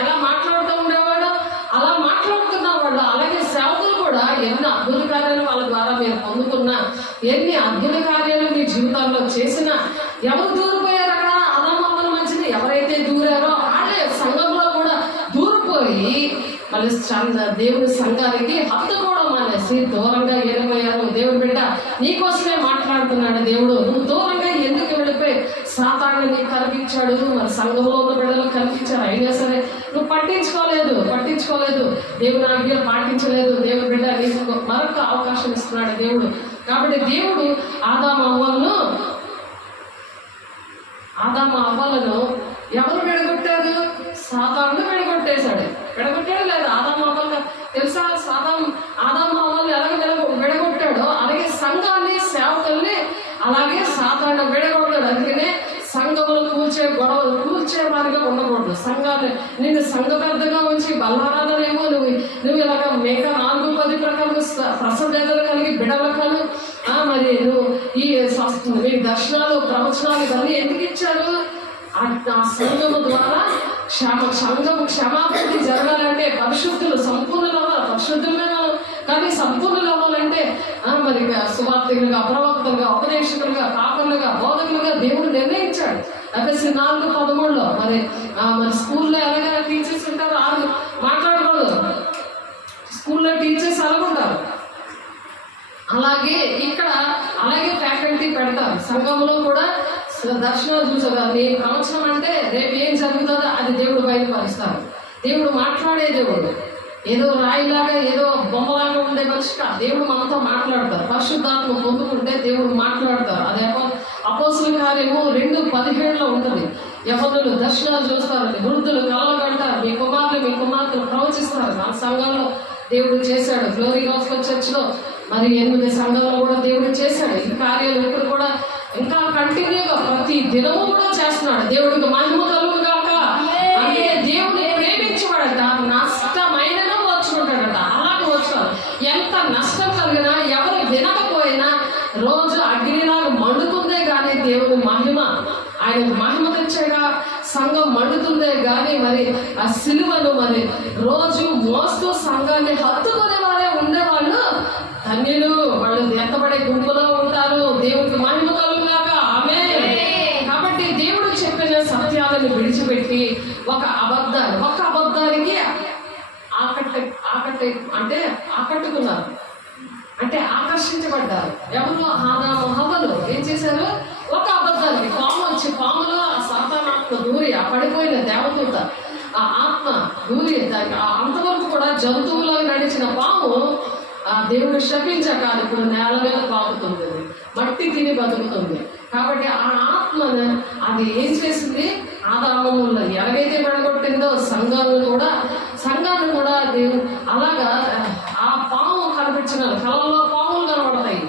ఎలా మాట్లాడుతూ ఉండేవాడు, అలా మాట్లాడుతున్నవాడు. అలాగే సేవకులు కూడా ఎన్ని అద్భుత కార్యాలు వాళ్ళ ద్వారా మీరు పొందుకున్నా, ఎన్ని అద్భుత కార్యాలు మీ జీవితాల్లో చేసినా ఎవరు దూరిపోయారు? అక్కడ ఆదాము హవ్వల మధ్యన ఎవరైతే దూరారో వాళ్ళే సంఘంలో కూడా దూరిపోయి మళ్ళీ దేవుని సంఘానికి హత్తుకోవడం అనేసి దూరంగా వెళ్ళిపోయారు. దేవుడు బిడ్డ నీకోసమే మాట్లాడుతున్నాడు దేవుడు. నువ్వు దూరంగా ఎందుకు వెళ్ళిపోయి సాతాను నీకు కనిపించాడు, మరి సంఘంలో ఉన్న బిడ్డలు కనిపించారు. అయినా సరే నువ్వు పట్టించుకోలేదు, దేవుని ఆజ్ఞలు పాటించలేదు. దేవుడు బిడ్డ నీకు మరొక అవకాశం ఇస్తున్నాడు దేవుడు. కాబట్టి దేవుడు ఆదాము అవ్వలను ఎవరు విడగొట్టారు? సాతాను విడగొట్టేశాడు. విడగొట్టాడు లేదా? ఆదాము అవ్వలు తెలుసా? ఆదాము అవ్వలు ఎలాగ విడగొట్టాడో అలాగే సంఘాన్ని, సేవకుల్ని అలాగే సాతాను విడగొట్టాడు. అందుకనే సంఘములు కూర్చే వారిగా ఉండకూడదు. సంఘాలు నేను సంఘ పెద్దగా ఉంచి బల్లారాధనేమో నువ్వు ఇలాగ మేక 4-10 ప్రకారం ప్రసన్నతలు కలిగి బిడవకలు మరి నువ్వు ఈ దర్శనాలు, ప్రవచనాలు ఇవన్నీ ఎందుకు ఇచ్చారు? ఆ సంఘము ద్వారా సంఘము క్షమాపణ జరగాలంటే పరిశుద్ధులు సంపూర్ణులు అవ్వాలి. పరిశుద్ధులుగా కానీ సంపూర్ణులు అవ్వాలంటే మరి సువార్తికులుగా, ప్రవక్తలుగా, ఉపదేశకులుగా, కాపరులుగా, బోధకులుగా దేవుడు నిర్ణయించాడు. ఎఫెసీ 4:13 మరి స్కూల్లో ఎలాగైనా టీచర్స్ ఉంటారు, మాట్లాడకూడదు. స్కూల్లో టీచర్స్ అలాగుంటారు. అలాగే ఇక్కడ అలాగే ఫ్యాకల్టీ పెడతారు. సంఘంలో కూడా దర్శనాలు చూసేవారు. ప్రవచనం అంటే రేపు ఏం జరుగుతుందో అది దేవుడు బయలుపరుస్తారు. దేవుడు మాట్లాడే దేవుడు. ఏదో రాయిలాగా ఏదో బొమ్మలాగా ఉండే మనిషిగా దేవుడు మనతో మాట్లాడతారు. పరిశుద్ధాత్మ పొందుకుంటే దేవుడు మాట్లాడతారు. అది అపోస్తుల కార్యము 2:17 ఉంటుంది. యవ్వనులు దర్శనాలు చూస్తారు, వృద్ధులు కలలు కంటారు, మీ కుమార్తెలు ప్రవచిస్తారు. మన సంఘంలో దేవుడు చేశాడు. గ్లోరీ గాస్పెల్ చర్చ్లో మరి 8 సంఘాల్లో కూడా దేవుడు చేశాడు. ఈ కార్యాలు ఇప్పుడు కూడా ఇంకా కంటిన్యూగా ప్రతి దినము కూడా చేస్తున్నాడు. దేవుడికి మహిమ కలుగుగాక. అంటే దేవుని ప్రేమించేవాడట నష్టమైనను వచ్చుకుంటాడట. అలాగే వచ్చాడు. ఎంత నష్టం కలిగినా ఎవరు వినకపోయినా రోజు అగ్నిలాగా మండుతుందే కానీ దేవుని మహిమ, ఆయన మహిమ తెచ్చేగా సంఘం మండుతుందే కానీ మరి ఆ సిలువను మరి రోజు మోస్తూ సంఘాన్ని హత్తుకునే వారే ఉండేవాళ్ళు ధన్యులు. వాళ్ళు ఎత్తబడే గుంపులో ఉంటారు. దేవుడికి మహిమ కలుగులాగా. ఆమేన్. కాబట్టి దేవుడు చెప్పిన సత్యాలను విడిచిపెట్టి ఒక అబద్ధానికి ఆకట్టుకున్నారు, అంటే ఆకర్షించబడ్డారు. ఎవరు? ఆదాము హవ్వలు ఏం చేశారు? ఒక అబద్ధానికి పాములో ఆ సాతానాత్మ దూరి ఆ పడిపోయిన దేవదూత ఆ ఆత్మ దూరి అంతవరకు కూడా జంతువులో నడిచిన పాము ఆ దేవుడు శపించాక అది ఇప్పుడు నేల మీద పాకుతుంది, మట్టి తిని బతుకుతుంది. కాబట్టి ఆ ఆత్మను అది ఏం చేసింది? ఆదాములో ఎలాగైతే పడగొట్టిందో సంఘాన్ని కూడా దేవుడు అలాగా ఆ పాము కనిపించిన కళల్లో పాములు కనబడతాయి,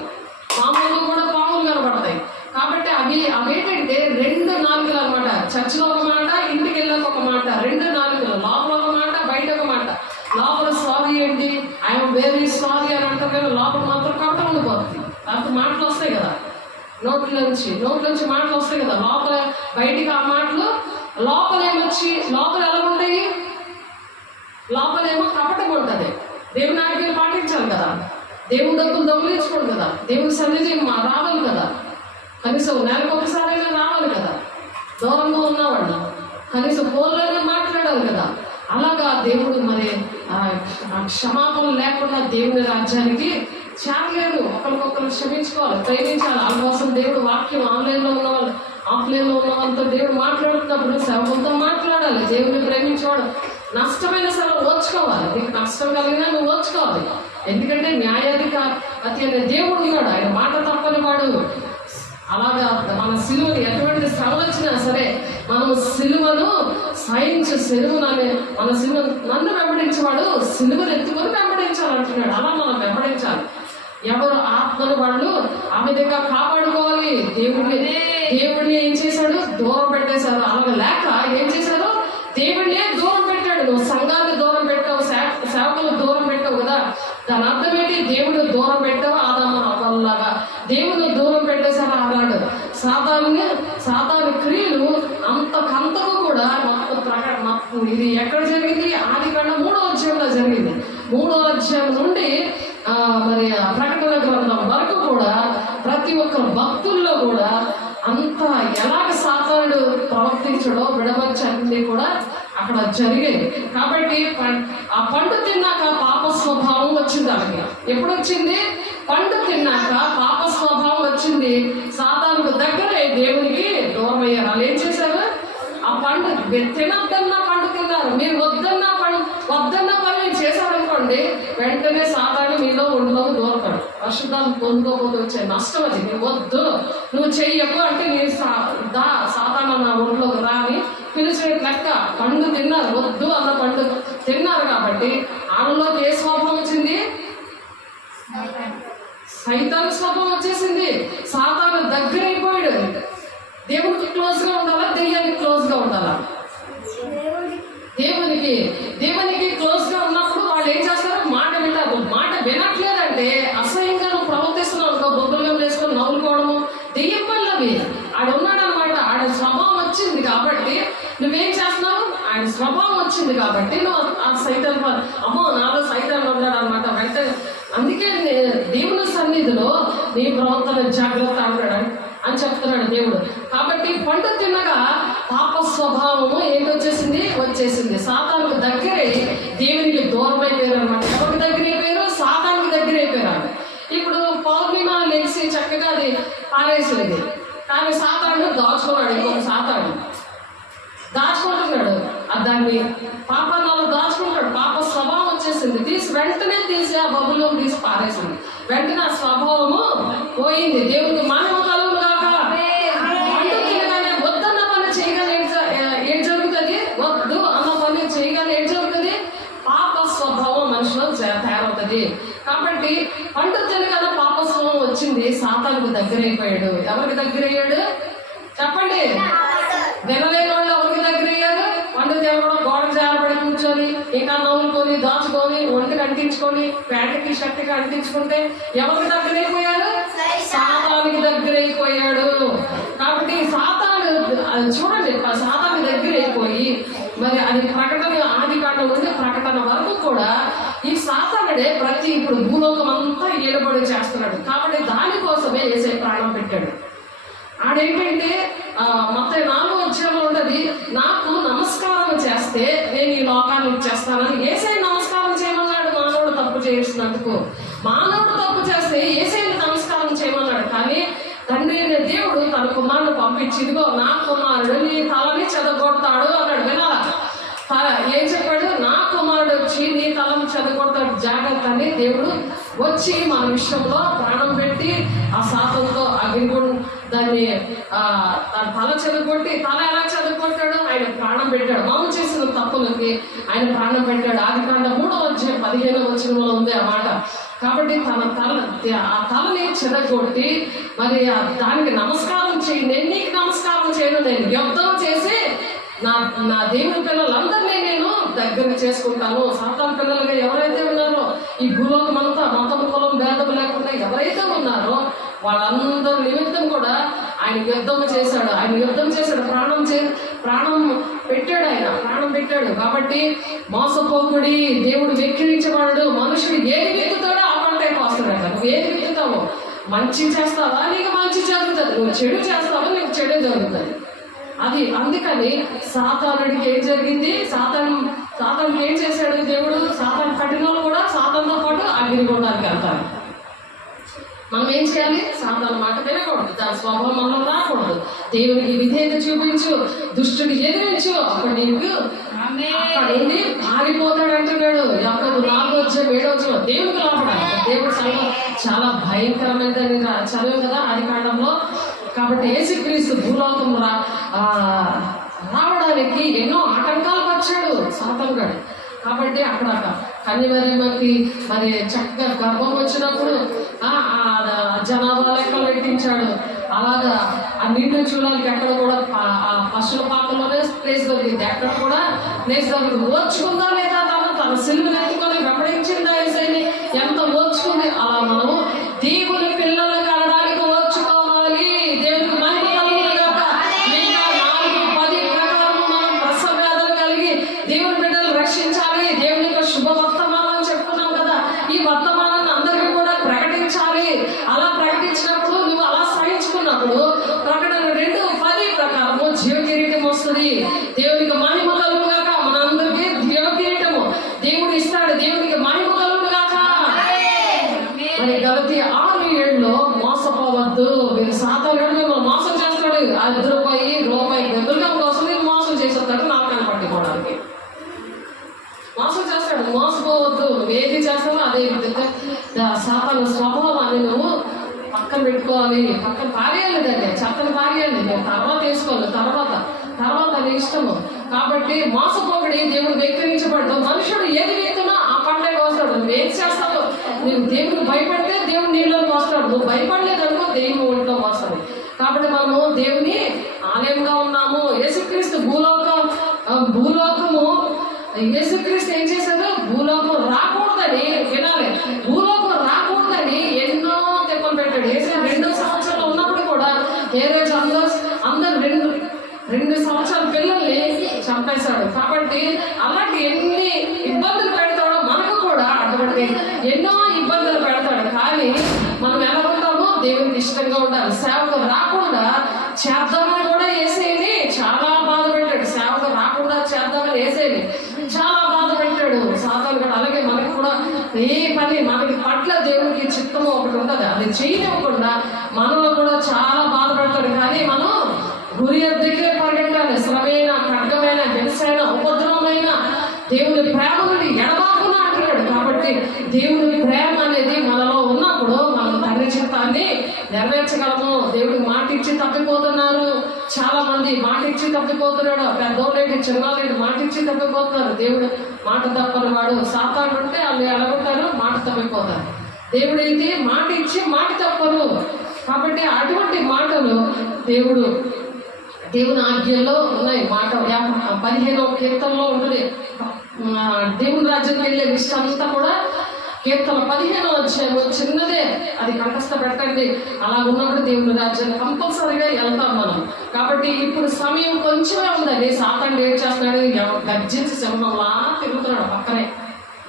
పాములు కూడా పాములు కనబడతాయి. కాబట్టి అవేంటంటే 2 నాలుకలు అనమాట. చర్చిలో ఒక మాట, ఇంటికి వెళ్ళాక ఒక మాట. 2 నాలుకలు, లోపల ఒక మాట, బయట ఒక మాట. లోపల సారీ ఏంటి, ఐఎమ్ వెరీ సారీ అని అంటారు కదా, లోపల మాత్రం కవటం ఉండిపోతుంది. దాంతో మాటలు వస్తాయి కదా, నోట్లోంచి మాటలు వస్తాయి కదా, లోపల బయటికి ఆ మాటలు లోపల ఎలా ఉంటాయి? లోపలేమో కపటం ఉంటుంది. దేవుని ఆజ్ఞలు పాటించాలి కదా, దేవుని డబ్బులు దొంగిలించుకోండి కదా, దేవుని సన్నిధి రావాలి కదా, కనీసం నెలకు ఒకసారైనా రావాలి కదా, దూరంగా ఉన్నవాళ్ళు కనీసం ఫోన్లోనే మాట్లాడాలి కదా. అలాగా దేవుడు మరి క్షమాపణ లేకుండా దేవుని రాజ్యానికి చేరలేరు. ఒకరికొకరు క్షమించుకోవాలి, ప్రేమించాలి. అందుకోసం దేవుడు వాక్యం ఆఫ్లైన్లో ఉన్న వాళ్ళతో దేవుడు మాట్లాడుతున్నప్పుడు సేవకులతో మాట్లాడాలి. దేవుని ప్రేమించేవాడు నష్టమైన సరే ఓర్చుకోవాలి. నీకు నష్టం కలిగినా నువ్వు ఓర్చుకోవాలి. ఎందుకంటే న్యాయాధిపతి అనే దేవుడు ఉన్నాడు, ఆయన మాట తప్పని వాడు. అలాగా మన సిలువని ఎటువంటి శ్రమలు వచ్చినా సరే మనము సిలువను మన సిలువను నన్ను వెంబడించేవాడు సిలువను ఎత్తుకొని వెంబడించాలంటున్నాడు. అలా మనం వెంబడించాలి. ఎవరు ఆత్మను వాళ్ళు ఆ విధంగా కాపాడుకోవాలి. దేవుడిని ఏం చేశాడు? దూరం పెట్టేశారు. అలాగే లేక ఏం చేశారు? దేవుడినే దూరం పెట్టాడు. నువ్వు సంఘాన్ని దూరం పెట్టావు, సేవకులు దూరం పెట్టావు కదా, దాని అర్థం ఏంటి? దేవుడు దూరం పెట్టావు. ఆదాము హవ్వలాగా దేవుడు దూరం పెట్టేశారు అన్నాడు. సాతాను క్రియలు అంతకంతకు కూడా ఇది ఎక్కడ జరిగింది? ఆదికాండం 3వ అధ్యాయంలో జరిగింది. 3వ అధ్యాయం నుండి మరి ప్రకటన గ్రంథం వరకు కూడా ప్రతి ఒక్క భక్తుల్లో కూడా అంత ఎలాగ సాతానుడు ప్రవర్తించడో విడవచ్చన్నీ కూడా అక్కడ జరిగేది. కాబట్టి ఆ పండు తిన్నాక పాప స్వభావం వచ్చింది. అలాగే ఎప్పుడు వచ్చింది? పండు తిన్నాక పాప స్వభావం వచ్చింది. సాతానుకు దగ్గరే దేవునికి దూరం అయ్యారు. వాళ్ళు ఏం చేశారు? ఆ పండు తినద్దన్న పండు తిన్నారు. మీరు వద్దన్న పని చేశారనుకోండి, వెంటనే సాతాను మీలో ఒంట్లోకి దూరతాడు. పరిశుద్ధాన్ని పొందుకోకపోతే వచ్చే నష్టం అది. నువ్వు వద్దు, నువ్వు చెయ్యకు అంటే నేను సాతాను నా ఒంట్లోకి రాని పిలిచిన లెక్క. పండు తిన్నారు, వద్దు అన్న పండు తిన్నారు కాబట్టి వాళ్ళలోకి ఏ స్వభావం వచ్చింది? సైతాను స్వభావం వచ్చేసింది. సాతాను దగ్గర అయిపోయాడు. దేవునికి క్లోజ్ గా ఉండాలా, దెయ్యానికి క్లోజ్ గా ఉండాలా? దేవునికి క్లోజ్ గా ఉన్నప్పుడు వాళ్ళు ఏం చేస్తారు? మాట వింటారు. మాట వినట్లేదంటే అసహ్యంగా నువ్వు ప్రవర్తిస్తున్నావు అనుకో, బొబ్బులుగా వేసుకొని నవ్వుకోవడము, దెయ్యం పనులు అవి. ఆడున్నాడు అనమాట. ఆడ స్వభావం వచ్చింది కాబట్టి నువ్వేం చేస్తున్నావు? ఆయన స్వభావం వచ్చింది కాబట్టి నువ్వు ఆ సైతాన్ అమ్మో నాలో సైతాన్ ఉన్నాడు అనమాట. వెంటనే అందుకే దేవుని సన్నిధిలో నీ ప్రవర్తన జాగ్రత్త అన్నాడు అని చెప్తున్నాడు దేవుడు. కాబట్టి పండు తినగా పాప స్వభావము వచ్చేసింది. సాతానుకు దగ్గరై దేవునికి దూరం అయిపోయారు అనమాట. ఎవరికి దగ్గర అయిపోయారు? సాతానుకు దగ్గర అయిపోయారు. ఇప్పుడు పౌర్ణిమ లెగిసి చక్కగా అది పారేసింది, కానీ సాతాను దాచుకున్నాడు. ఇంకొక సాతాను దాచుకుంటున్నాడు. దాన్ని పాపాలలో దాచుకుంటాడు. పాప స్వభావం వచ్చేసింది. వెంటనే తీసి ఆ బబుల్లో తీసి పారేసింది. వెంటనే ఆ స్వభావము పోయింది. దేవునికి మహిమ కలుగును గాక. పండు తినగానే వద్దన్న పని చేయగానే ఏం జరుగుతుంది? వద్దు అన్న పని చేయగానే ఏం జరుగుతుంది? పాప స్వభావం మనిషిలో తయారవుతుంది. కాబట్టి పండు తినగానే పాప స్వభావం వచ్చింది. సాతానుకు దగ్గర అయిపోయాడు. ఎవరికి దగ్గర అయ్యాడు చెప్పండి? వినలేని వాళ్ళు ఎవరికి దగ్గర అయ్యారు? పండు తినడం, గోడ జారబడి కూర్చొని ఇంకా నవ్వుకొని దాచుకొని ఒంటికి అంటించుకొని ప్యాంటుకి షర్ట్కి అంటించుకుంటే ఎవరికి దగ్గర అయిపోయారు? సాతానికి దగ్గర అయిపోయాడు. కాబట్టి సాతాను చూడండి, సాతానికి దగ్గర అయిపోయి మరి అది ప్రకటన ఆదికాండం నుండి ప్రకటన వరకు కూడా ఈ సాతానుడే ఇప్పుడు భూలోకం అంతా ఏలుబడి చేస్తున్నాడు. కాబట్టి దానికోసమే యేసయ్య ప్రాణం పెట్టాడు. ఆడేంటంటే మత్తయి 4వ అధ్యాయంలో ఉన్నది, నాకు నమస్కారం చేస్తే నేను ఈ లోకాన్ని ఇచ్చేస్తానని యేసయ్య నమస్కారం చేయమన్నాడు. మానవుడు తప్పు చేసినందుకు, మానవుడు తప్పు చేస్తే యేసయ్యని నమస్కారం చేయమన్నాడు. కానీ తండ్రి అయిన దేవుడు తన కుమారుడు పంపించి, ఇదిగో నా కుమారుడు నీ తలని చెదగొడతాడు అన్నాడు. వినాలా? ఏం చెప్పాడు? నా కుమారుడు వచ్చి నీ తలను చెదగొడతాడు, జాగ్రత్త అని దేవుడు వచ్చి మన విషయంలో ప్రాణం పెట్టి ఆ శాతంతో అగ్నిగుండు దాన్ని తన తల చెదగొట్టి, తల ఎలా చెదగొట్టాడు? ఆయన ప్రాణం పెట్టాడు. మనం చేసిన తప్పులకి ఆయన ప్రాణం పెట్టాడు. ఆదికాండం 3వ అధ్యాయం 15వ వచనంలో ఉంది ఆ మాట. కాబట్టి ఆ తలని చెదగొట్టి మరి దానికి నమస్కారం చేయండి. నీకు నమస్కారం చేయను, నేను యుద్ధం చేసి నా దేవుని పిల్లలందరినీ నేను దగ్గర చేసుకుంటాను. సాతాను పిల్లలుగా ఎవరైతే ఉన్నారో ఈ భూలోకం అంతా మతం కులం భేదం లేకుండా ఎవరైతే ఉన్నారో వాళ్ళందరి నిమిత్తం కూడా ఆయన యుద్ధం చేశాడు. ప్రాణం పెట్టాడు. ఆయన ప్రాణం పెట్టాడు. కాబట్టి మోసపోకుడి, దేవుడు వెక్కిరించబడు. మనుషుడు ఏది విత్తుతాడో ఆ పంటే కోస్తాడట. నువ్వు ఏది విత్తుతావో, మంచి చేస్తావా నీకు మంచి జరుగుతుంది, నువ్వు చెడు చేస్తావా నీకు చెడు జరుగుతుంది. అది అందుకని సాతానుడికి ఏం జరిగింది? సాతానుడికి ఏం చేశాడు దేవుడు? సాతాను కఠినలు కూడా సాతానుతో పాటు అగ్నిగుండానికి వెళ్తారు. మనం ఏం చేయాలి? సాతాను మాట వినకూడదు, దాని స్వభావం మనలో రాకూడదు. దేవునికి విధేయత చూపించు, దుష్టుని ఎదిరించు, అప్పుడు నీకు అక్కడ నుండి పారిపోతాడు అంటున్నాడు. 4వ అధ్యాయం 7వ వచనం. దేవునికి లోపడాలి. దేవుడు చాలా భయంకరమైనదని చదివాం కదా ఆదికాండంలో. కాబట్టి యేసుక్రీస్తు భూలోకం రావడానికి ఎన్నో ఆటంకాలు వచ్చాడు సాతానుగాడు. కాబట్టి అక్కడ కన్యమరియమ్మకి మరి చక్కగా గర్భం వచ్చినప్పుడు జనాభా లెక్కలు పెట్టించాడు. అలాగా ఆ నిండు చూడడానికి ఎక్కడ కూడా ఆ పశువుల పాకలోనే ప్లేస్ దొరికింది, ఎక్కడ కూడా ప్లేస్ దొరికింది. ఓర్చుకుందా లేదా? తన సిలువను ఎత్తుకొని వెంబడించిందా యేసయ్యని? ఎంత ఓర్చుకుంది? అలా మనము దేవుని పిల్లలు కలడానికి ఓర్చుకోవాలి. దేవునికి మహిమ కలుగును గాక. ఇంకా 4:10 ప్రకారం మనం ప్రసవేదన కలిగి దేవుని బిడ్డలు రక్షించాలి. దేవుని యొక్క శుభ వర్తమానం చెప్పుకున్నాం కదా, ఈ వర్తమానాన్ని అందరికీ కూడా ప్రకటించాలి. అలా ప్రకటించినప్పుడు, నువ్వు అలా సహించుకున్నప్పుడు ప్రకటన 2:10 ప్రకారము జీవ కిరీటం వస్తుంది. దేవునికి మహిమ కలుగును గాక. మనందరికీ జీవ కిరీటము దేవుడు ఇస్తాడు. దేవునికి మహిమ కలుగును గాక. మరి గలతీ 6:7 మోసపోవద్దు. మీరు సాతానుడు మిమ్మల్ని మోసం చేస్తాడు. రూపాయి గదులుగా కోసం నేను మోసం చేసేస్తాడు, నాకు కనపట్టుకోవడానికి మోసం చేస్తాడు. మోసపోవద్దు. నువ్వు ఏది చేస్తావో అదే విధంగా సాతాను స్వభావాన్ని నువ్వు పక్కన పెట్టుకోవాలి. పక్కన పారేయాలి, దాన్ని చెత్తను పారేయాలి. నేను తర్వాత వేసుకోవాలి. తర్వాత తర్వాత నీ ఇష్టము. కాబట్టి మోసపోకడి, దేవుడు వెక్కిరించబడ్డు. మనుషుడు ఏది వ్యక్తున్నా ఆ పంటే కోస్తాడు. నువ్వేం చేస్తావు? నువ్వు దేవుడికి భయపడితే దేవుడు నీళ్ళలోకి వస్తాడు. నువ్వు భయపడలేదనుకో దేవుని ఒంట్లో వస్తాడు. కాబట్టి మనము దేవుని ఆలయంగా ఉన్నాము. యేసుక్రీస్తు భూలోకము యేసుక్రీస్తు ఏం చేశాడు? భూలోకం రాకూడదని, వినాలి, భూలోకం రాకూడదని ఎన్నో తెప్పలు పెట్టాడు. 2 సంవత్సరాలు ఉన్నప్పుడు కూడా ఏ రోజు అందరు 2 సంవత్సరాల పిల్లల్ని చంపేశాడు. కాబట్టి అలాంటి ఎన్ని ఇబ్బందులు పెడతాడో మనకు కూడా అటువంటి ఎన్నో ఇబ్బందులు పెడతాడు. కానీ మనం ఎలా ఉంటామో దేవునికి ఇష్టంగా ఉండాలి. సేవకు రాకుండా చేద్దామని కూడా వేసేది చాలా బాధ పెట్టాడు. సేవకు రాకుండా చేద్దామని వేసేది చాలా బాధ పెట్టాడు సాతాను కూడా. అలాగే మనకి కూడా ఏ పని మనకి పట్ల దేవునికి చిత్తము ఒకటి ఉంటుంది, అది చేయనివ్వకుండా మనలో కూడా చాలా బాధ పెడతాడు. కానీ మనం గురి దగ్గరే పరిగెట్టాలి. శ్రమైన, ఖడ్గమైన, హింసైన, ఉపద్రవమైన దేవుని ప్రేమ నుండి ఎడబాపున అంటున్నాడు. కాబట్టి దేవుని ప్రేమ అనేది మనలో ఉన్నప్పుడు మనం తండ్రి చిత్తాన్ని నెరవేర్చగలము. దేవుడికి మాట ఇచ్చి తప్పిపోతున్నారు చాలా మంది. మాట ఇచ్చి తప్పిపోతున్నాడు. పెద్దోళ్ళేంటి చిన్నోళ్ళేంటి మాట ఇచ్చి తప్పిపోతున్నారు. దేవుడు మాట తప్పని వాడు. సాతాను ఉంటే వాళ్ళు ఎలాగుంటారు? మాట తప్పిపోతారు. దేవుడైతే మాట ఇచ్చి మాట తప్పరు. కాబట్టి అటువంటి మాటలు దేవుని ఆజ్ఞల్లో ఉన్నాయి. మాట 15వ కీర్తనలో ఉంటుంది. దేవుని రాజ్యానికి వెళ్ళే లిస్ట్ అంతా కూడా కీర్తన 15వ అధ్యాయము చిన్నదే, అది కంఠస్థ పెట్టండి. అలా ఉన్నప్పుడు దేవుని రాజ్యాన్ని కంపల్సరీగా వెళ్తాం మనం. కాబట్టి ఇప్పుడు సమయం కొంచెమే ఉందని సాతాను ఏం చేస్తున్నాడు? గర్జించి సింహంలా తిరుగుతున్నాడు పక్కనే.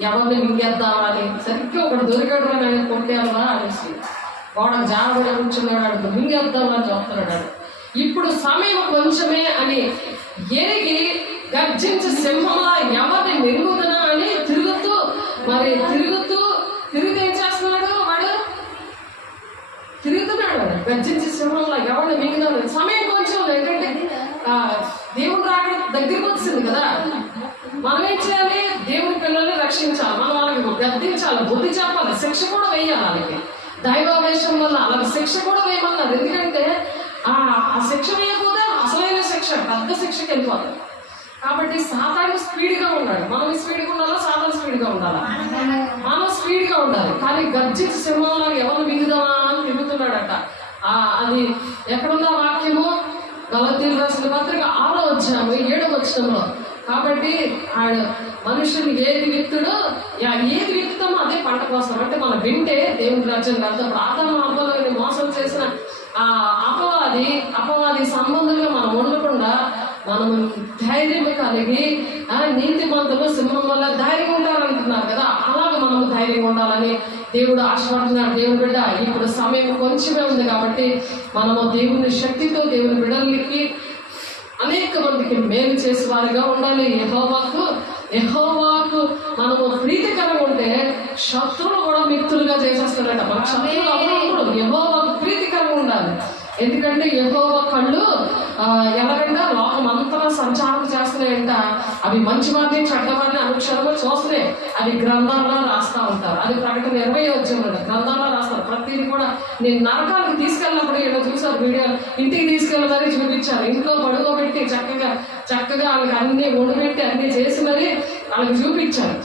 ఎవరిని మింగేద్దామా అని. సరిగ్గా ఒకటి దొరికాడు నేను కొట్టేవా అనేసి గోడకు జాగ్రత్తగా కూర్చున్నాడు. మింగేద్దామని చెప్తున్నాడు. ఇప్పుడు సమయం కొంచెమే అని ఎరిగి గర్జించి సింహంలా ఎవరిని మింగుతున్నా అని తిరుగుతూ ఏం చేస్తున్నాడు? వాడు తిరుగుతున్నాడు గర్జించి సింహంలా ఎవరిని మింగుతున్నాడు. సమయం కొంచెం, ఏంటంటే దేవుడు రాక దగ్గరికి వచ్చింది కదా. మనం ఏం చేయాలి? దేవుని పిల్లల్ని రక్షించాలి. మనం వాళ్ళకి గద్దించాలి, బుద్ధి చెప్పాలి, శిక్ష కూడా వేయాలి. వాళ్ళకి దైవావేశం వల్ల అలాగే శిక్ష కూడా వేయమన్నారు. ఎందుకంటే ఆ శిక్ష వేయకపోతే అసలైన శిక్ష, పెద్ద శిక్షకి వెళ్ళిపోతాడు. కాబట్టి సాతాను స్పీడ్గా ఉన్నాడు. మనం స్పీడ్గా ఉండాలా? సాతాను స్పీడ్గా ఉండాలా? మనం స్పీడ్గా ఉండాలి. కానీ గర్జించి సింహంలో ఎవరు మిగుదామా అని తిరుగుతున్నాడట. అది ఎక్కడున్న వాక్యము? గలతీయులు రాసిన పత్రిక 6వ అధ్యాయము 7వ వచనంలో. కాబట్టి ఆయన మనుషులు ఏది విత్తుడో ఏది విత్తుతామో అదే పంట కోసం. అంటే మనం వింటే దేవుని రాజ్యం వెళ్తాం. ఆదాము అవ్వలని మోసం చేసిన అపవాది సంబంధంగా మనం ఉండకుండా మనం ధైర్యం కలిగి నీతిమంతులు సింహం వల్ల ధైర్యం ఉండాలంటున్నారు కదా. అలాగే మనం ధైర్యం ఉండాలని దేవుడు ఆశీర్వదిస్తున్నాడు. దేవుని బిడ్డ ఇప్పుడు సమయం కొంచెమే ఉంది కాబట్టి మనము దేవుని శక్తితో దేవుని బిడ్డలకి అనేక మందికి మేలు చేసే వారిగా ఉండాలి. యెహోవాకు మనము ప్రీతికరంగా ఉంటే శత్రువులు కూడా మిత్రులుగా చేసేస్తాడట. మన శత్రువులు అప్పుడు యెహోవాకు ప్రీతికరంగా ఉండాలి. ఎందుకంటే యెహోవా కళ్ళు ఎలాగంటే లోకం అంతా సంచారం చేస్తున్నాయంట. అవి మంచి వారిని చెడ్డవారిని అనుక్షణంగా చూస్తున్నాయి. అది గ్రంథాల్లో రాస్తా ఉంటారు. అది ప్రకటన 20వ అధ్యాయంలో గ్రంథాల్లో రాస్తారు. ప్రతిదీ కూడా నేను నరకాలకు తీసుకెళ్ళినప్పుడు ఇలా చూసారు వీడియో. ఇంటికి తీసుకెళ్ళమని చూపించారు. ఇంట్లో పడుకోబెట్టి చక్కగా వాళ్ళకి అన్ని వండుపెట్టి అన్ని చేసి మరి వాళ్ళకి చూపించారు.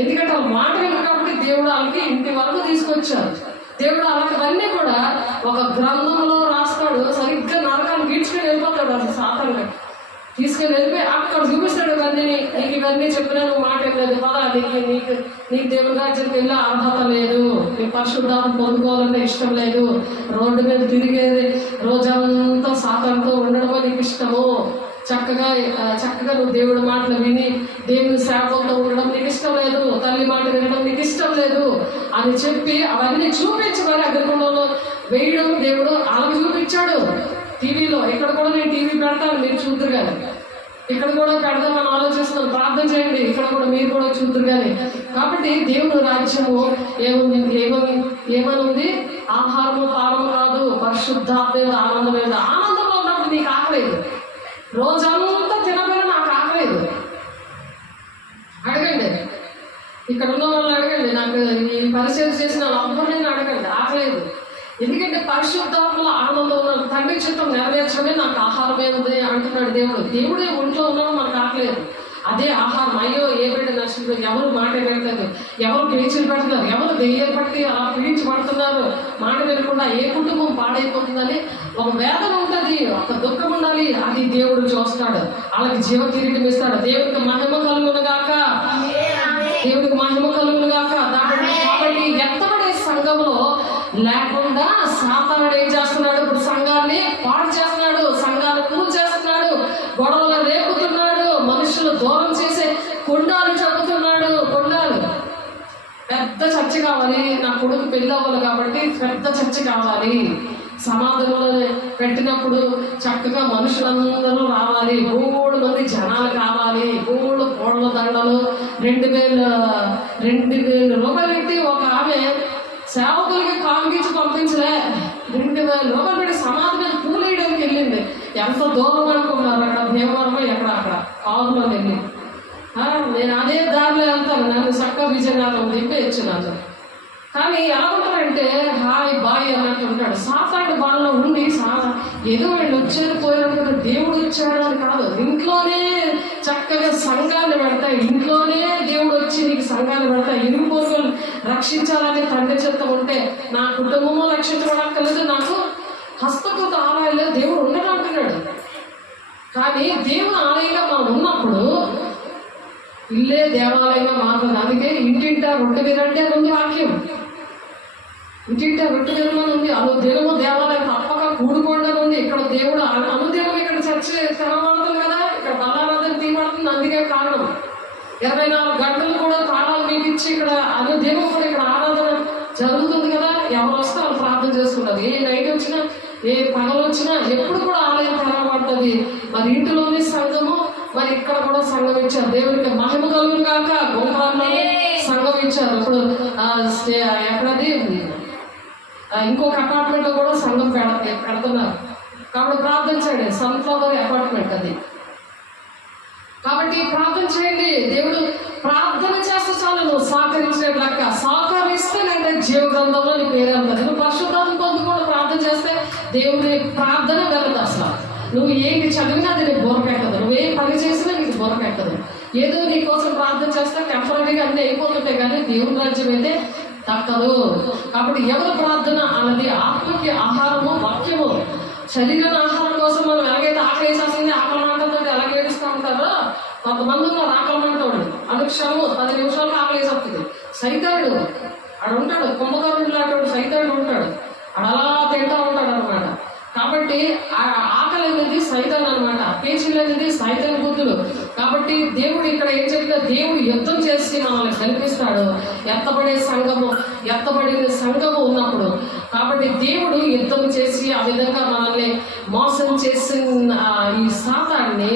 ఎందుకంటే వాళ్ళ మాట వినకపోతే దేవుడు వాళ్ళకి ఇంటి వరకు తీసుకొచ్చారు. దేవుడు అలాంటివన్నీ కూడా ఒక గ్రంథంలో రాస్తాడు. సరిగ్గా నరకాన్ని గీడ్చుకొని వెళ్ళిపోతాడు. అసలు సాతాను తీసుకొని వెళ్ళిపోయి అక్కడ చూపిస్తాడు ఇవన్నీ. నీకు ఇవన్నీ చెప్పినా నువ్వు మాట లేదు పదా, నీకు దేవుని రాజ్యానికి వెళ్ళే అర్హత లేదు, నీ పరిశుద్ధాన్ని పొందుకోవాలనే ఇష్టం లేదు, రోడ్డు మీద తిరిగేది రోజంతా సాతానుతో ఉండడమో నీకు ఇష్టము, చక్కగా నువ్వు దేవుడి మాటలు విని దేవుని సేవకులతో ఉండడం నీకు ఇష్టం లేదు, తల్లి మాట వినడం నీకు ఇష్టం లేదు అని చెప్పి అవన్నీ చూపించి మరి అగ్నిగుండంలో వేయడం దేవుడు అలా చూపించాడు. టీవీలో ఇక్కడ కూడా నేను టీవీ పెడతాను, మీరు చూద్దరు కానీ. ఇక్కడ కూడా పెడదామని ఆలోచిస్తున్నాను, ప్రార్థన చేయండి. ఇక్కడ కూడా మీరు కూడా చూద్దరు కానీ. కాబట్టి దేవుడు రాజ్యము ఏమనుంది? ఆహారము పారము కాదు, పరిశుద్ధాత్మ ఆనందమైన. ఆనందంలో ఉన్నప్పుడు నీకు ఆకలేదు. రోజంతా తినబోయినా నాకు ఆకలేదు. అడగండి, ఇక్కడ ఉన్న వాళ్ళు అడగండి, నాకు ఈ పరిచయం చేసిన అందరినీ అడగండి, ఆకలేదు. ఎందుకంటే పరిశుద్ధాత్మలో ఆనందం ఉన్న తండ్రి తండ్రి చిత్తం నెరవేర్చడమే నాకు ఆహారమే ఉంది అంటున్నాడు దేవుడు. దేవుడే ఒంట్లో ఉన్నాడు, మనకు ఆకలేదు. అదే ఆహారం. అయ్యో ఏ బిడ్డ నచ్చింది, ఎవరు మాట వినట్లేదు, ఎవరు పేచీలు పెడుతున్నారు, ఎవరు దెయ్యాలు పట్టి అలా పీడించబడుతున్నారు, మాట వినకుండా ఏ కుటుంబం పాడైపోతుందని ఒక వేదన ఉంటుంది, ఒక దుఃఖం ఉండాలి. అది దేవుడు చూస్తాడు, వాళ్ళకి జీవ కిరీటం ఇస్తాడు. దేవుడికి మహిమ కలుగును గాక, దేవుడికి మహిమ కలుగును గాక. కాబట్టి ఎత్తబడే సంఘంలో లేకుండా సాతానుడు ఏం చేస్తున్నాడు? ఇప్పుడు సంఘాన్ని పాడు చేస్తున్నాడు, సంఘాన్ని పూజ చేస్తున్నాడు, గొడవలు రేపుతున్నాడు, మనుషులు దూరం చేసే కొండాలు చంపుతున్నాడు. కొండాలు పెద్ద చర్చ కావాలి, నా కొడుకు పెళ్ళి అవ్వాలి కాబట్టి పెద్ద చర్చ కావాలి. సమాధుల్లో పెట్టినప్పుడు చక్కగా మనుషులందరూ రావాలి, 3 మంది జనాలు కావాలి, 3 కోళ్ళ దండలు, 2000 రూపాయలు పెట్టి ఒక ఆమె సేవకులకి కాంగిచ్చి పంపించలే, 2000 రూపాయలు పెట్టి సమాధి మీద పూలు వేయడానికి వెళ్ళింది. ఎంత దూరం అనుకున్నారు, అక్కడ భీమవరమో ఎక్కడ అక్కడ కారులో వెళ్ళి. నేను అదే దారిలో వెళ్తాను, నన్ను చక్కగా విజయనగరం దింపేయచ్చు నాకు. కానీ ఎలా ఉంటారంటే హాయ్ బాయ్ అన్నట్టు ఉంటాడు. సాతాను బాణలో ఉండి ఏదో వీళ్ళు వచ్చారు పోయారు కదా, దేవుడు వచ్చాడు అని కాదు. ఇంట్లోనే చక్కగా సంఘాన్ని పెడతా, ఇంట్లోనే దేవుడు వచ్చి నీకు సంఘాన్ని పెడతా, ఇరుగు పొరుగులు రక్షించాలని తండ్రి చిత్తం ఉంటే నా కుటుంబము రక్షించబడక్కర్లేదు, నాకు హస్తకృత ఆలయాల్లో దేవుడు ఉండడంటున్నాడు. కానీ దేవుడు ఆలయంగా మనం ఉన్నప్పుడు ఇల్లే దేవాలయంగా మారుతుంది. అందుకే ఇంటింటా రొట్టె వినంటే అది ఉంది వాక్యం, ఇంటింటా రొట్టె వినమని ఉంది. అనుదినము దేవాలయం తప్పక కూడుకోండి అని ఉంది. ఇక్కడ దేవుడు అనుదినం ఇక్కడ చర్చ తెరవబడుతుంది కదా, ఇక్కడ బల్లారాధన తీయబడుతుంది. అందుకే కారణం 24 గంటలు కూడా తాళాలు మీకు ఇచ్చి ఇక్కడ అనుదినం కూడా ఇక్కడ ఆరాధన జరుగుతుంది కదా. ఎవరు వస్తే వాళ్ళు ప్రార్థన చేసుకుంటారు. ఏ నైట్ వచ్చినా ఏ పగలు వచ్చినా ఎప్పుడు కూడా ఆలయం తెరవబడుతుంది. మరి ఇంటిలోని సంఘము, మరి ఇక్కడ కూడా సంఘం ఇచ్చారు. దేవుడికి మహిమ కలుగును కాక. గోపాల్లో సంఘం ఇచ్చారు. ఇప్పుడు ఎక్కడది ఇంకొక అపార్ట్మెంట్ లో కూడా సంఘం పెడుతున్నారు. కాబట్టి ప్రార్థించండి. సన్ఫ్లవర్ అపార్ట్మెంట్ అది. కాబట్టి ప్రార్థన చేయండి. దేవుడు ప్రార్థన చేస్తే చాలు, నువ్వు సహకరించిన లెక్క. సహకరిస్తే నేను జీవ గ్రంథంలో నీ పేరు వెళ్తాను. నువ్వు పరిశుద్ధాత్మ పొందుకొని ప్రార్థన చేస్తే దేవుని ప్రార్థన వెళ్ళదు. అసలు నువ్వు ఏంటి చదివినా అది నీకు బోరకెక్కదు, నువ్వు ఏ పని చేసినా నీకు బోరకెక్కదు. ఏదో నీ కోసం ప్రార్థన చేస్తే టెంపరీగా అన్నీ అయిపోతుంటాయి, కానీ దేవుని రాజ్యం అయితే దక్కదు. కాబట్టి ఎవరు ప్రార్థన అన్నది ఆత్మకి ఆహారము, వాక్యము. శరీరాన్ని ఆహారం కోసం మనం ఎలాగైతే ఆకలి వేసేసింది, ఆకలి మంటతో ఎలాగ ఏడుస్తూ ఉంటారో కొంతమంది ఉన్నారు. ఆకలి మంటోడు అనుక్షణము 10 నిమిషాలకు ఆకలి వేసేస్తుంది. సైతాడు ఆడు ఉంటాడు, కుంభకర్ణుడు లాంటి సైతాడు ఉంటాడు, ఆడు అలా తింటూ ఉంటాడు అనమాట. కాబట్టి ఆకలి అనేది సైతాన్ అనమాట, పేచీలు అనేది సైతాన్ బుద్ధులు. కాబట్టి దేవుడు ఇక్కడ ఏం చెప్పినా దేవుడు యుద్ధం చేసి మనల్ని కల్పిస్తాడు. ఎత్తబడిన సంఘము ఉన్నప్పుడు. కాబట్టి దేవుడు యుద్ధం చేసి ఆ విధంగా మనల్ని మోసం చేసిన ఈ సాతాన్ని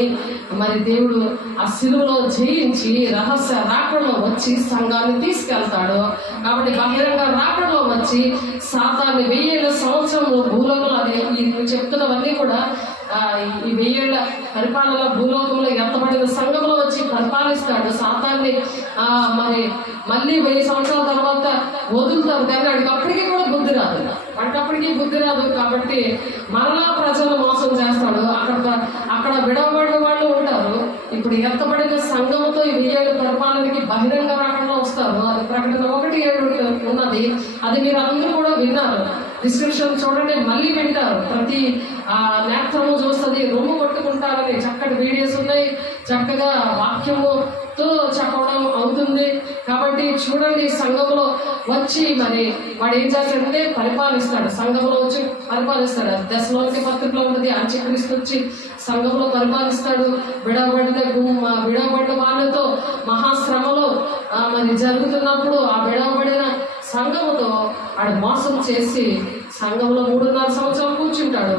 మరి దేవుడు ఆ సిలువలో జయించి రహస్య రాకడలో వచ్చి సంఘాన్ని తీసుకెళ్తాడు. కాబట్టి బహిరంగ రాకడలో వచ్చి సాతాన్ని 1000 సంవత్సరంలో భూలోకంలో, అది చెప్తున్నవన్నీ కూడా ఈ 1000 పరిపాలన భూలోకంలో ఎత్తబడిన సంఘంలో వచ్చి పరిపాలిస్తాడు. సాతాన్ని మరి మళ్ళీ 1000 సంవత్సరాల తర్వాత వదులుతారు. కానీ వాడికి అప్పటికీ కూడా బుద్ధి రాదు, వాటికప్పటికీ బుద్ధి రాదు. కాబట్టి మరలా ప్రజలు మోసం చేస్తాడు. అక్కడ విడవబడిన వాళ్ళు ఉంటారు. ఇప్పుడు ఎత్తబడిన సంఘముతో ఈ 1000 పరిపాలనకి బహిరంగ రాకడలో వస్తారు. అది ప్రకటన 1:7 ఉన్నది. అది మీరు అందరూ కూడా విన్నారు. డిస్క్రిప్షన్ చూడండి, మళ్ళీ వింటారు. ప్రతి నేత్రము చూస్తుంది, రొమ్ము కొట్టుకుంటారని చక్కటి వీడియోస్ ఉన్నాయి. చక్కగా వాక్యముతో చెప్పడం అవుతుంది. కాబట్టి చూడండి, సంఘంలో వచ్చి మరి వాడు ఏం చేస్తాడంటే పరిపాలిస్తాడు. సంఘంలో వచ్చి పరిపాలిస్తాడు. దశలోకి పత్రికలో ఉంటుంది. అంత్యక్రీస్తు వచ్చి సంఘంలో పరిపాలిస్తాడు. విడవబడిన వాళ్ళతో మహాశ్రమలో మరి జరుగుతున్నప్పుడు ఆ విడవబడిన సంఘముతో ఆడు మోసం చేసి సంఘంలో 3.5 సంవత్సరాలు కూర్చుంటాడు.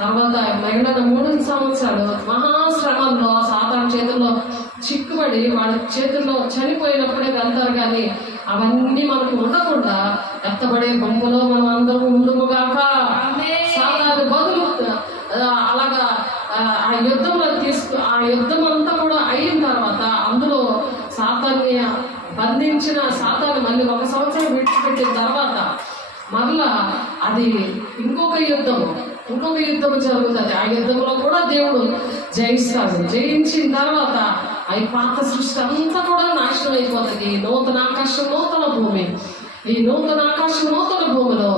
తర్వాత మిగిలిన 3 సంవత్సరాలు మహాశ్రమంలో సాతాను చేతుల్లో చిక్కుబడి వాడి చేతుల్లో చనిపోయినప్పుడే వెళ్తారు. కానీ అవన్నీ మనకు ఉండకుండా ఎత్తబడే బొమ్మలో మనం అందరూ ఉండుగాక. సాతాను బదులు అలాగా ఆ యుద్ధంలో ఆ యుద్ధం అంతా కూడా అయిన తర్వాత అందులో సాతాన్ని బంధించిన సాతాను మళ్ళీ 1 సంవత్సరం విడిచిపెట్టిన తర్వాత మరలా అది ఇంకొక యుద్ధము. ఇంకొక యుద్ధం జరుగుతుంది. ఆ యుద్ధంలో కూడా దేవుడు జయిస్తాడు. జయించిన తర్వాత ఈ పాత సృష్టి అంతా కూడా నాశనం అయిపోతుంది. నూతన ఆకాశం, నూతన భూమి. ఈ నూతన ఆకాశం, నూతన భూమిలో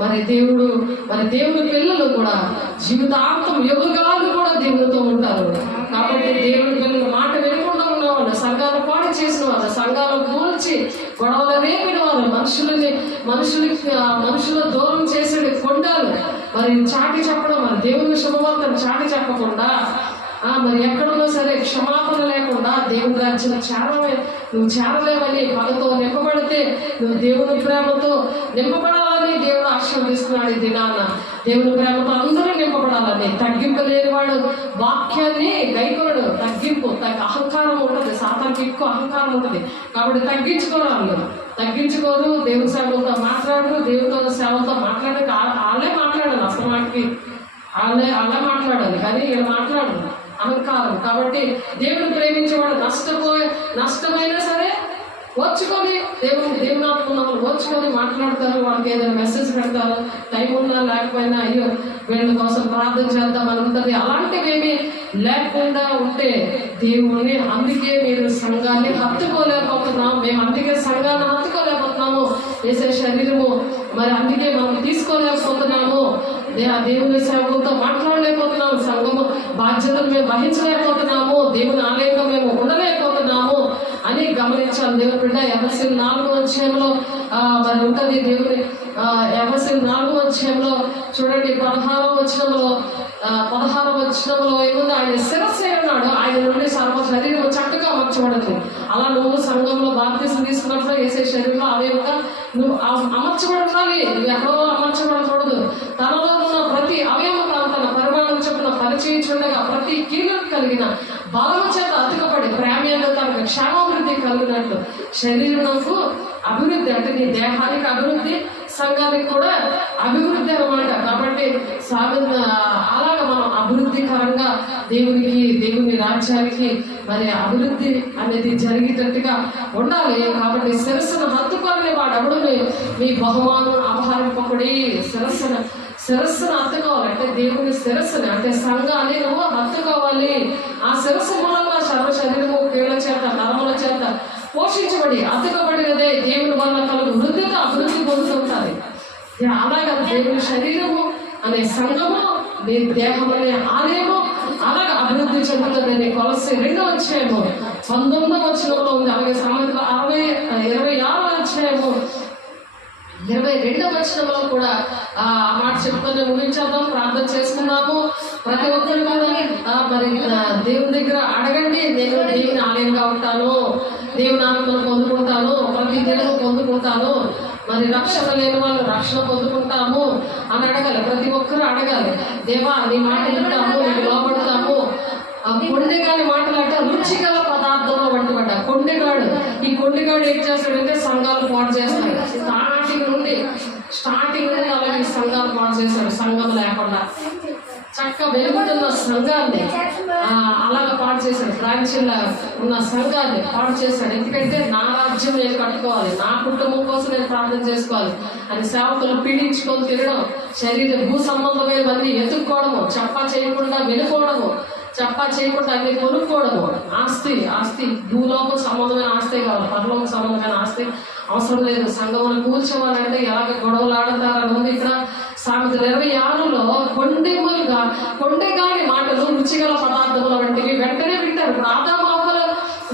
మరి దేవుని పిల్లలు కూడా జీవితాంతం యుగాలు కూడా దేవునితో ఉంటారు. కాబట్టి దేవుని పిల్లల మాట వినకుండా ఉన్నవాళ్ళు, సంఘాలు పాడు చేసిన వాళ్ళు, సంఘాలు కూల్చి గొడవలు రేపిన వాళ్ళు, మనుషుల దూరం చేసే కొండాలు మరి చాటి చెప్పడం, మరి దేవుని శుభవార్తను చాటి చెప్పకుండా మరి ఎక్కడున్నా సరే క్షమాపణ లేకుండా దేవుని రాజ్యం నువ్వు చేరలేవని పగతో నింపబడితే నువ్వు దేవుని ప్రేమతో నింపబడాలని దేవుడు ఆశీర్వదిస్తున్నాడు. ఈ దినాన దేవుని ప్రేమతో అందరూ నింపబడాలని. తగ్గింపు లేనివాడు వాక్యాన్ని గైకొనడు. అహంకారం ఉంటుంది. సాతానికి ఎక్కువ అహంకారం ఉంటుంది. కాబట్టి తగ్గించుకోరు. దేవుని సేవలతో మాట్లాడరు. దేవునితో సేవలతో మాట్లాడే వాళ్ళే మాట్లాడాలి. అసలు వాటికి వాళ్ళే మాట్లాడాలి. కానీ వీళ్ళు మాట్లాడరు. అహంకారం. కాబట్టి దేవుని ప్రేమించేవాడు నష్టమైనా సరే ఓర్చుకొని దేవుని ఆత్మను ఓర్చుకొని మాట్లాడతారు. వాళ్ళకి ఏదైనా మెసేజ్ పెడతారు. టైం ఉన్నా లేకపోయినా అయ్యో వీళ్ళ కోసం ప్రార్థన చేద్దామని ఉంటుంది. అలాంటివేమీ లేకుండా ఉంటే దేవుని అందుకే మీరు సంఘాన్ని హత్తుకోలేకపోతున్నాం. మేము అందుకే సంఘాన్ని హత్తుకోలేకపోతున్నాము. వేసే శరీరము మరి అందుకే మనం తీసుకోలేకపోతున్నాము. దేవుని సేవలతో మాట్లాడలేకపోతున్నాము. సంఘము బాధ్యతలు మేము వహించలేకపోతున్నాము. దేవుని ఆలయంలో మేము ఉండలేకపోతున్నాము అని గమనించాలి. దేవుని బిడ్డ ఎఫెసీయులు 4వ అధ్యాయంలో మరి ఉంటుంది. దేవుని ఎఫెసీయులు 4వ అధ్యాయంలో చూడండి 16వ వచనంలో ఏముంది? ఆయన శిరస్సు ఉన్నాడు. ఆయన నుండి సర్వ శరీరం చక్కగా అమర్చబడుతుంది. అలా నువ్వు సంఘంలో బాప్తిసం తీసుకున్నప్పుడు వేసే శరీరంలో అవయవంగా నువ్వు అమర్చబడాలి. నువ్వు ఎక్కడో అమర్చబడకూడదు. తనలో ఉన్న ప్రతి అవయవం తన పరిమాణం చొప్పున పరిచయించుండగా ప్రతి కీలకు కలిగిన బలము చేత అతుకబడి ప్రేమలో తనకు క్షేమాభివృద్ధి కలిగినట్లు శరీరంకు అభివృద్ధి, అంటే నీ దేహానికి అభివృద్ధి, సంఘానికి కూడా అభివృద్ధి అన్నమాట. కాబట్టి అలాగా మనం అభివృద్ధికరంగా దేవుని రాజ్యానికి మరి అభివృద్ధి అనేది జరిగేటట్టుగా ఉండాలి. కాబట్టి శిరస్సును హత్తుకోవాలని వాడెవడు మీ బహుమానం అపహరింపకుడి. శిరస్సును హత్తుకోవాలంటే దేవుని శిరస్సుని అంటే సంఘాన్ని నువ్వు హత్తుకోవాలి. ఆ శిరస్సు మూలంగా సర్వ శరీరము కీళ్ళ చేత నరముల చేత పోషించబడి అతుకబడినదే దేవుని వల్ల కలుగు వృద్ధితో అభివృద్ధి పొందుతుంటారు. అలాగే దేవుని శరీరము అనే సంఘము, నీ దేహం అనే ఆలయము అలాగే అభివృద్ధి చెందుతుందని కొలస్సీ 2వ అధ్యాయము 19వ వచనంలో ఉంది. అలాగే సామెతలు 26వ అధ్యాయము 22వ వచనంలో కూడా ఆ మాట చెప్పుకొని ముగించేద్దాం. ప్రార్థన చేసుకున్నాము. ప్రతి ఒక్కరు కూడా మరి దేవుని దగ్గర అడగండి. నేను దేవుని ఆలయంగా ఉంటాను, దేవుని ఆత్మను పొందుకుంటాను, ప్రతి దినము పొందుకుంటాను. మరి రక్షణ లేని వాళ్ళు రక్షణ పొందుకుంటాము అని అడగాలి. ప్రతి ఒక్కరు అడగాలి. దేవా నీ మాట వింటాము, నీకు లోపడతాము. కొండెగాని మాటలంటే రుచిగల పదార్థంలో వంటిపడ్డ కొండెగాడు. ఈ కొండెగాడు ఏం చేస్తాడంటే సంఘాలు పాడు చేస్తాడు. స్టార్టింగ్ నుండి అలాగే సంఘాలు పాడు చేస్తాడు. సంఘం లేకుండా చక్క వెలుగుతున్న సంఘాన్ని అలాగ పాడు చేశాడు. బ్రాంచీల ఉన్న సంఘాన్ని పాడు చేశాడు. ఎందుకంటే నా రాజ్యం నేను కట్టుకోవాలి, నా కుటుంబం కోసం నేను ప్రార్థన చేసుకోవాలి అని సేవకులు పీడించుకొని తిరగడం, భూ సంబంధమైనవన్నీ ఎత్తుక్కోవడము, చెప్పా చేయకుండా వెళ్ళిపోవడము, చెప్పా చేయకుండా అన్ని కొనుక్కోవడము. ఆస్తి భూలోకం సంబంధమైన ఆస్తే కావాలి, పరలోక సంబంధమైన ఆస్తి అవసరం లేదు. సంఘమును కూర్చోవాలంటే ఎలాగ గొడవలు ఆడతారని ఉంది. ఇక్కడ సామెతలు 26లో కొండెగాని మాటలు రుచిగల పదార్థముల వంటివి వెంటనే వింటారు. ఇప్పుడు ఆదామాపలు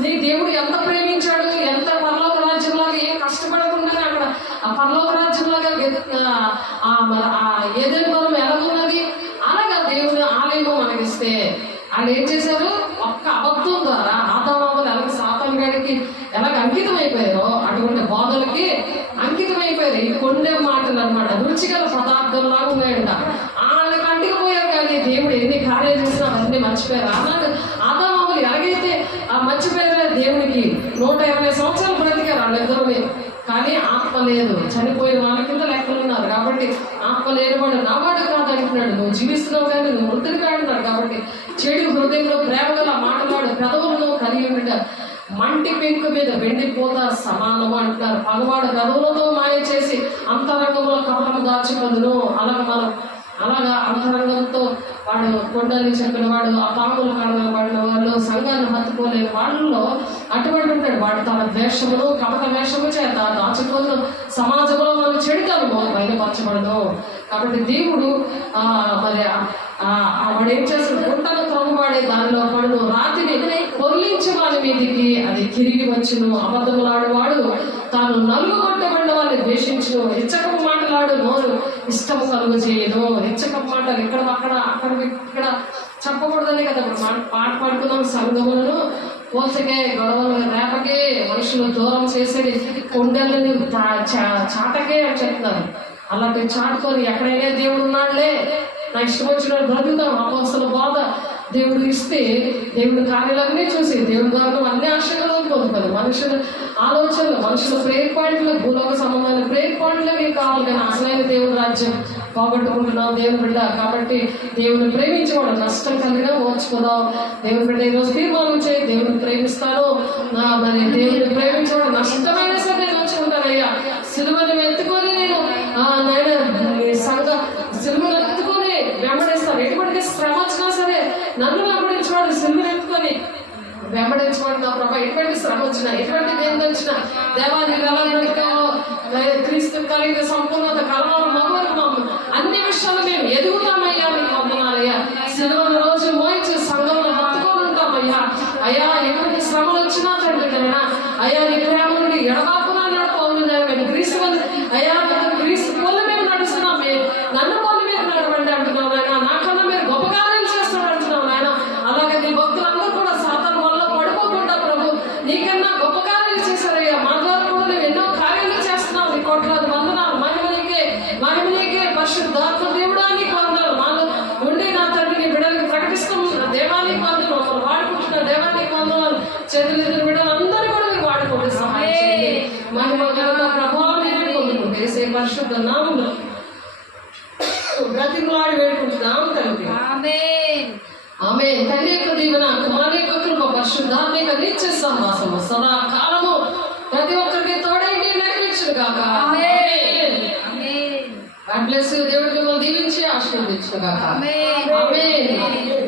నీ దేవుడు ఎంత ప్రేమించాడు, ఎంత పరలోక రాజ్యంలాగా ఏం కష్టపడకుండానే అక్కడ ఆ పరలోక రాజ్యంలాగా ఏదైనా మనం ఎలాగున్నది అలాగా దేవుని ఆలయము మనకిస్తే వాళ్ళు ఏం చేశారు? ఒక్క అబద్ధం ద్వారా ఆదామాపలు ఎలాగ సాతాను గడికి ఎలాగ అంకితం అయిపోయారో అటువంటి బోధలకి అంకితం అయిపోయారు. ఈ కొండే మాటలు అనమాట రుచిగల పదార్థంలాగా ఉన్నాయంట. వాళ్ళకి అంటికిపోయారు. కానీ దేవుడు ఎన్ని కార్యాలు చేసినా అవన్నీ మర్చిపోయారు. అలాగే ఆదామాపలు ఎలాగైతే మర్చిపోయారో దేవునికి 120 సంవత్సరాలు బ్రతికారు వాళ్ళిద్దరూ. కానీ ఆత్మ లేదు. చనిపోయిన వాళ్ళ కింద లెక్కలు ఉన్నారు. కాబట్టి ఆత్మ లేనివాడు నావాడు కాదు అంటున్నాడు. నువ్వు జీవిస్తున్నావు కానీ నువ్వు మృతుడు కాడున్నాడు. కాబట్టి చెడు హృదయంలో ప్రేమగల మాటలాడు పెదవులను కలిగి ఉండ మంటి పెంకు మీద వెండిపోతా సమానము అంటున్నారు. పగవాడు పెదవులతో మాయ చేసి అంతరంగంలో కపటము దాచుకుందును. అలాగే మనం అలాగా అంతరంగంతో వాడు కొండని చెప్పిన వాడు, ఆ పాములు కడగబడిన వాళ్ళు, సంఘాన్ని హత్తుకోలేని వాళ్ళలో అటువంటి ఉంటాడు. వాడు తన వేషమును కపట వేషము చేత దాచుకొని సమాజంలో మనం చెడుతాను బయలుపరచబడను. కాబట్టి దేవుడు మరి వాడు ఏం చేస్తాడు, గుంటను త్రొంగబడే దానిలో పడును, రాతిని పొర్లించి వాడి మీదికి అది తిరిగి వచ్చును. అబద్ధములాడు వాడు తాను నలుగుగొట్టబడిన వాళ్ళని ద్వేషించును. హెచ్చకపు మాటలాడు నోరు ఇష్టము కలుగు చేయను. హెచ్చకపు మాటలు ఇక్కడ చెప్పకూడదని కదా పాట పాడుకున్నాం. సంఘములను పోల్చకే, గొడవలు రేపకే, మనుషులు దూరం చేసేది, కొండలని చాటకే అని చెప్తున్నారు. అలాంటి చాటుకొని ఎక్కడైనా దేవుడు ఉన్నాడులే, నా ఇష్టం వచ్చిన బ్రతుకుతాం అపోస్తల బాధ దేవుడు ఇస్తే దేవుడి కార్యాలన్నీ చూసి దేవుడి ద్వారా అన్ని ఆశీర్వాదాలు పొందుతారు. మనుషుల ఆలోచనలు, మనుషుల ప్రేర్ పాయింట్లు, భూలోక సంబంధమైన ప్రేర్ పాయింట్లే మీకు కావాలి. కానీ అసలైన దేవుడి రాజ్యం పోగొట్టుకుంటున్నాం దేవుని బిడ్డ. కాబట్టి దేవుని ప్రేమించేవాడు నష్టం కలిగినా ఓర్చుకుందాం. దేవుని బిడ్డ ఈరోజు తీర్మానం చేయి, దేవుని ప్రేమిస్తాను, మరి దేవుని ప్రేమించేవాడు నష్టమైన సరే నేను ఓర్చుకుంటానయ్యా. సిలువను ఎత్తుకొని నేను సంఘ సిలువను ఎత్తుకొని వెంబడిస్తాను. ఎటువంటి శ్రమ వచ్చినా సరే నన్ను వెంబడించేవాడు సిలువను ఎత్తుకొని వెంబడించబడి నా ప్రభా, ఎటువంటి శ్రమ వచ్చినా, ఎటువంటి దేని వచ్చినా, దేవాన్ని క్రీస్తు కలిగిన సంపూర్ణత కలవాలు మగవరు అన్ని విషయాలు మేము ఎదుగుతామయ్యా. మీకు వందనాలయ్యా. సిలువను రోజు మోయించి సంఘంలో హత్తుకొని ఉంటామయ్యా. అయ్యా ఎటువంటి శ్రమలు వచ్చినా తండ్రినైనా అయ్యా నీ ప్రేమ నుండి ఎడబాపునా నడపవును. క్రీస్తు అయ్యా క్రీస్తు పోలు మేము నడుస్తున్నాం, నన్ను పోలు మీరు నడవండి అంటున్నాం నాయన. నాకన్నా మీరు గొప్ప కార్యాలు చేస్తాడు అంటున్నాం నాయన. అలాగే నీ భక్తులందరూ కూడా సాతాను వల్ల పడిపోకుండా ప్రభు నీకన్నా గొప్ప కార్యాలు చేశారయ్యా. మా ద్వారా కూడా నువ్వు ఎన్నో కార్యాలు చేస్తున్నావు. నీ కోట్లాది వందనాలు. మహిమనీకే పరిశుద్ధాత్మ దేవుడా నీకు వందనాలు. మాలో ఉండి నా తండ్రికి బిడ్డలకి ప్రకటిస్తాం దేవానికి వందనాలు, వాడుకుంటున్న దేవానికి వందనాలు. చేతులు ఎదురు బిడ్డలందరూ కూడా మీరు వాడుకోండి, సహాయం చేయండి. మహిమ ఘనత ప్రభావం పొందుకు వేసే పరిశుద్ధ నామములో బ్రతిమలాడి వేడుకుంటున్నాం తండ్రి. ఆమె తండ్రి యొక్క దీవెన, కుమారుని యొక్క కృప, పరిశుద్ధాత్మ యొక్క నిత్య సహవాసము సదా కాలము ప్రతి ఒక్కరికి తోడై మీరు నడిపించును గాక. God bless you. దేవుడు మిమ్మల్ని దీవించి ఆశీర్వదించును గాక. ఆమేన్.